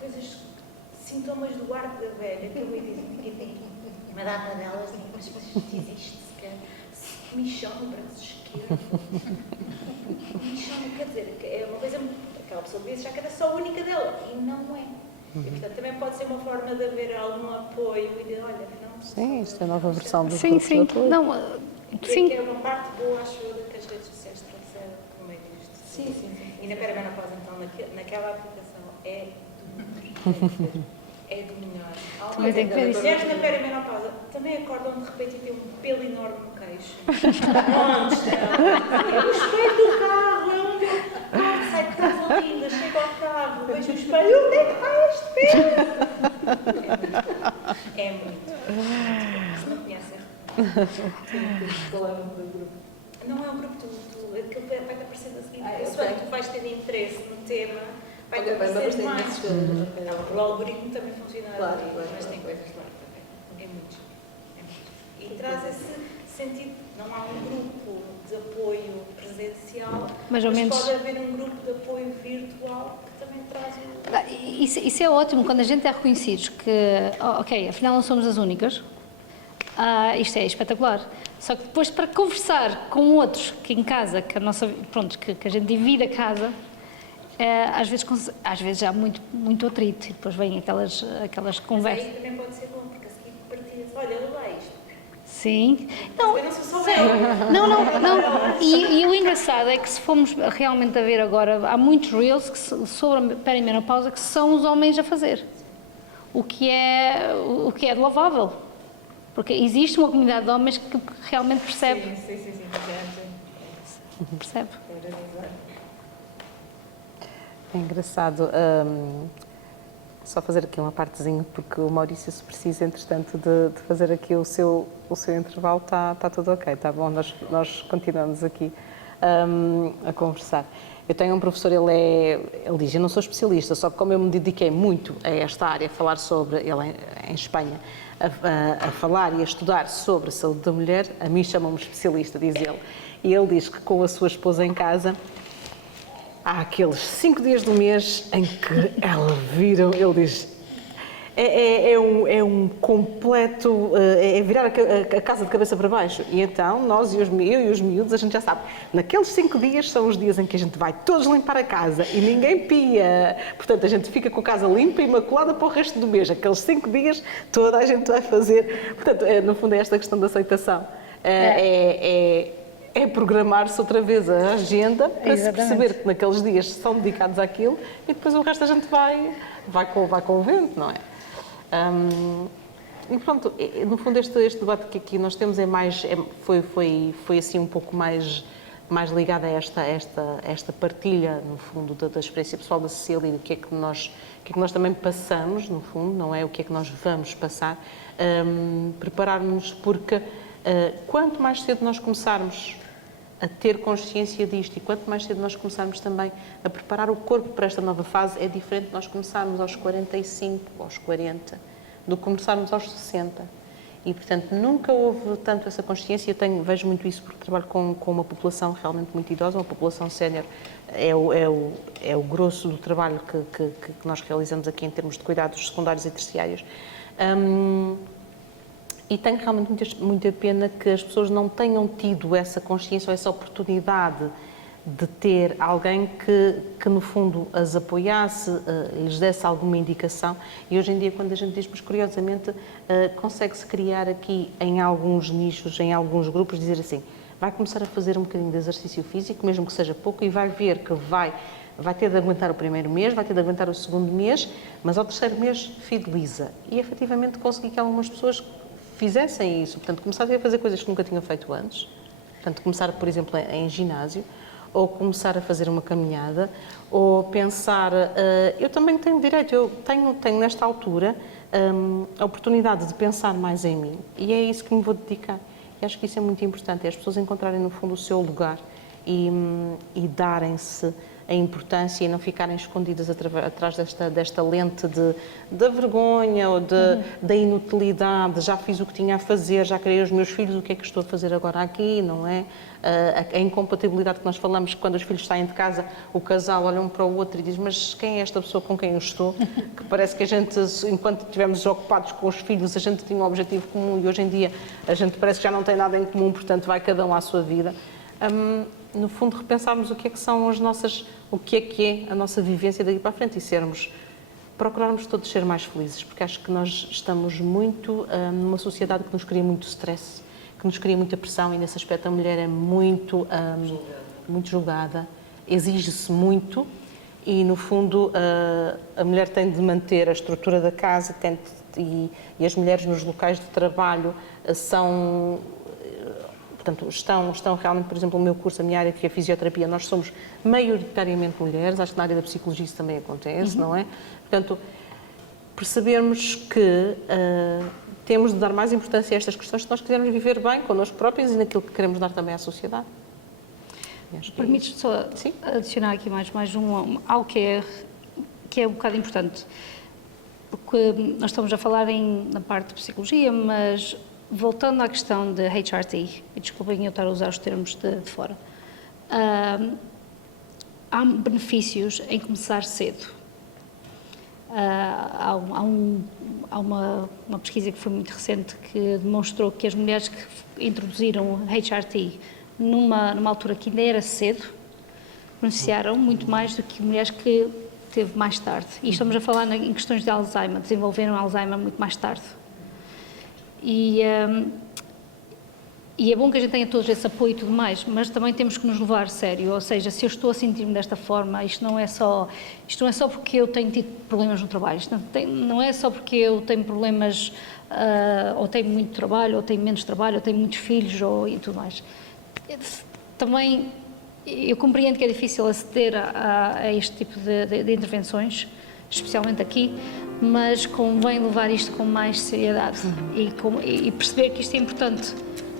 Coisas, sintomas do arco da velha, que eu me digo, uma data delas, mas existe sequer. Comichão no braço esquerdo. Comichão, quer dizer, é uma coisa, aquela pessoa podia achar que era só a única dela, e não é. E, portanto, também pode ser uma forma de haver algum apoio e de, olha, não... Sim, isto é a nova versão do Sim. grupo de apoio. Sim. Que é uma parte boa, acho eu, que as redes sociais trouxeram no meio disto. Sim. E na perimenopausa, então, naquela aplicação, é do melhor. Mulheres na perimenopausa também acordam de repente e têm um pelo enorme no queixo. Onde estão? É o espelho do carro, é onde o carro sai de casa linda, chega ao carro, vejo o espelho, onde é que vai este pelo? É muito. Se não conhecem, não é um grupo, aquilo vai-te aparecendo a seguir. Tu vais ter interesse no tema, vai-te aparecer mais. O algoritmo também funciona, mas tem coisas lá também. É muito. E traz esse sentido. Não há um grupo de apoio presencial, mas pode haver um grupo de apoio virtual que também traz Isso é ótimo, quando a gente é reconhecidos que, ok, afinal não somos as únicas. Isto é espetacular. Só que depois, para conversar com outros que em casa, que a gente divide a casa, às vezes há muito atrito e depois vêm aquelas conversas. Mas aí também pode ser bom, porque a seguir partilhas, olha, eu leio isto. Sim. Eu não sou só eu. Não. E o engraçado é que se formos realmente a ver agora, há muitos reels sobre a perimenopausa que são os homens a fazer. O que é de louvável. Porque existe uma comunidade de homens que realmente percebe. Sim. Percebe. É engraçado. Só fazer aqui uma partezinha, porque o Maurício, se precisa, entretanto, de fazer aqui o seu intervalo, está tudo ok, está bom? Nós continuamos aqui a conversar. Eu tenho um professor, ele diz, eu não sou especialista, só que como eu me dediquei muito a esta área, a falar sobre, ele em Espanha, a falar e a estudar sobre a saúde da mulher, a mim chamam-me especialista, diz ele. E ele diz que com a sua esposa em casa, há aqueles 5 dias do mês em que ela vira, ele diz, é um completo, é virar a casa de cabeça para baixo. E então, eu e os miúdos, a gente já sabe, naqueles 5 dias são os dias em que a gente vai todos limpar a casa e ninguém pia. Portanto, a gente fica com a casa limpa e imaculada para o resto do mês. Aqueles 5 dias toda a gente vai fazer. Portanto, no fundo é esta questão da aceitação. É programar-se outra vez a agenda para se perceber que naqueles dias são dedicados àquilo e depois o resto a gente vai com o vento, não é? E pronto, no fundo este debate que aqui nós temos foi assim um pouco mais ligado a esta partilha, no fundo, da experiência pessoal da Cecília e do que é que nós também passamos, no fundo, não é? O que é que nós vamos passar, preparar-nos porque quanto mais cedo nós começarmos a ter consciência disto e quanto mais cedo nós começarmos também a preparar o corpo para esta nova fase, é diferente de nós começarmos aos 45, aos 40, do que começarmos aos 60. E, portanto, nunca houve tanto essa consciência. Vejo muito isso porque trabalho com uma população realmente muito idosa, uma população sénior. É o grosso do trabalho que nós realizamos aqui em termos de cuidados secundários e terciários. E tenho realmente muita pena que as pessoas não tenham tido essa consciência ou essa oportunidade de ter alguém que no fundo, as apoiasse, lhes desse alguma indicação. E hoje em dia, quando a gente diz, mas curiosamente, consegue-se criar aqui em alguns nichos, em alguns grupos, dizer assim, vai começar a fazer um bocadinho de exercício físico, mesmo que seja pouco, e vai ver que vai ter de aguentar o primeiro mês, vai ter de aguentar o segundo mês, mas ao terceiro mês fideliza. E, efetivamente, consegui que algumas pessoas fizessem isso, portanto, começassem a fazer coisas que nunca tinham feito antes, portanto, começar, por exemplo, em ginásio, ou começar a fazer uma caminhada, ou pensar, eu também tenho direito, eu tenho nesta altura a oportunidade de pensar mais em mim, e é isso que me vou dedicar. E acho que isso é muito importante, é as pessoas encontrarem, no fundo, o seu lugar e darem-se a importância e não ficarem escondidas atrás desta lente da vergonha ou da inutilidade. Já fiz o que tinha a fazer, já criei os meus filhos, o que é que estou a fazer agora aqui, não é? A incompatibilidade que nós falamos, quando os filhos saem de casa, o casal olha um para o outro e diz, mas quem é esta pessoa com quem eu estou? Que parece que a gente, enquanto estivemos ocupados com os filhos, a gente tinha um objetivo comum e hoje em dia a gente parece que já não tem nada em comum, portanto vai cada um à sua vida. No fundo, repensarmos o que é que são o que é a nossa vivência daqui para a frente e procurarmos todos ser mais felizes, porque acho que nós estamos muito numa sociedade que nos cria muito stress, que nos cria muita pressão e nesse aspecto a mulher é muito julgada, exige-se muito e no fundo a mulher tem de manter a estrutura da casa e as mulheres nos locais de trabalho portanto, estão realmente, por exemplo, o meu curso, a minha área, que é a fisioterapia, nós somos maioritariamente mulheres, acho que na área da psicologia isso também acontece, não é? Portanto, percebermos que temos de dar mais importância a estas questões se nós quisermos viver bem connosco próprios e naquilo que queremos dar também à sociedade. Permites só adicionar aqui mais algo que é um bocado importante, porque nós estamos a falar na parte de psicologia, mas voltando à questão de HRT, e desculpem eu estar a usar os termos de fora, há benefícios em começar cedo. Há uma pesquisa que foi muito recente que demonstrou que as mulheres que introduziram HRT numa altura que ainda era cedo, beneficiaram muito mais do que mulheres que teve mais tarde. E estamos a falar em questões de Alzheimer, desenvolveram Alzheimer muito mais tarde. E é bom que a gente tenha todos esse apoio e tudo mais, mas também temos que nos levar a sério, ou seja, se eu estou a sentir-me desta forma, isto não é só porque eu tenho tido problemas no trabalho, isto não é só porque eu tenho problemas, ou tenho muito trabalho, ou tenho menos trabalho, ou tenho muitos filhos, e tudo mais. Também, eu compreendo que é difícil aceder a este tipo de intervenções, especialmente aqui, mas convém levar isto com mais seriedade e perceber que isto é importante.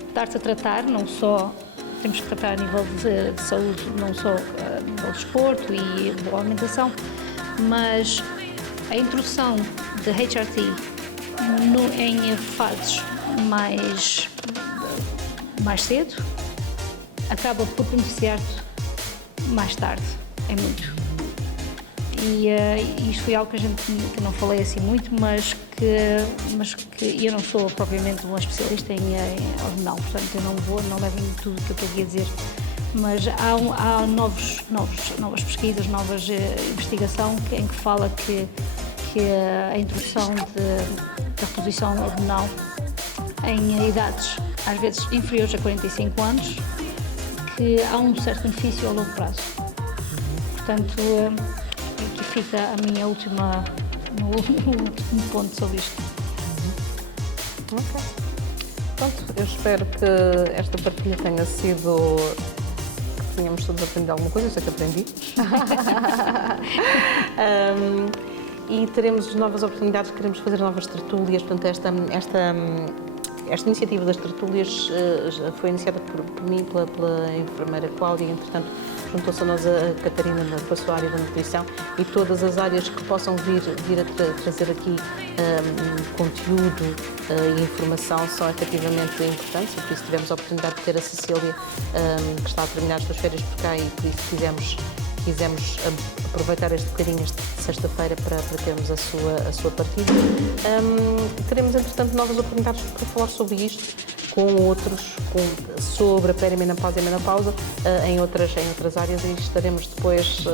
Estar-se a tratar, não só temos que tratar a nível de saúde, não só a nível de desporto e de boa alimentação, mas a introdução de HRT em fases mais cedo acaba por beneficiar-te mais tarde, é muito. isto foi algo que que não falei assim muito, mas que eu não sou propriamente uma especialista em hormonal, portanto eu não levo em tudo o que eu estou aqui a dizer. Mas há novas pesquisas, novas investigação em que fala que a introdução da reposição hormonal em idades às vezes inferiores a 45 anos, que há um certo benefício a longo prazo. Portanto, aqui fica a minha último ponto sobre isto. Ok. Pronto, eu espero que esta partilha tenha sido... que tenhamos todos aprendido alguma coisa, eu sei que aprendi. E teremos novas oportunidades, queremos fazer novas tertúlias, portanto esta iniciativa das tertúlias foi iniciada por mim, pela enfermeira Cláudia, entretanto juntou-se a nós a Catarina com a sua área da nutrição, e todas as áreas que possam vir a trazer aqui conteúdo e informação são efetivamente importantes, e por isso tivemos a oportunidade de ter a Cecília, que está a terminar as suas férias por cá, e por isso quisemos aproveitar este bocadinho de sexta-feira para termos a sua partilha. Teremos, entretanto, novas oportunidades para falar sobre isto, com outros, sobre a perimenopausa e a menopausa, em outras áreas, e estaremos depois,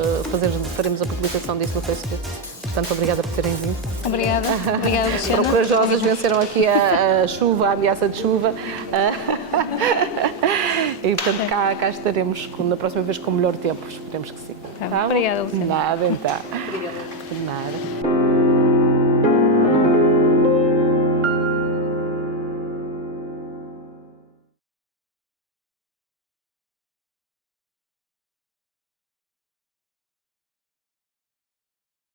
faremos a publicação disso no Facebook. Portanto, obrigada por terem vindo. Obrigada, Luciana. Foram corajosas, venceram aqui a chuva, a ameaça de chuva. E, portanto, cá estaremos na próxima vez com melhor tempo. Esperemos que sim. Tá? Obrigada, Luciana. Nada, então. Obrigada. Nada.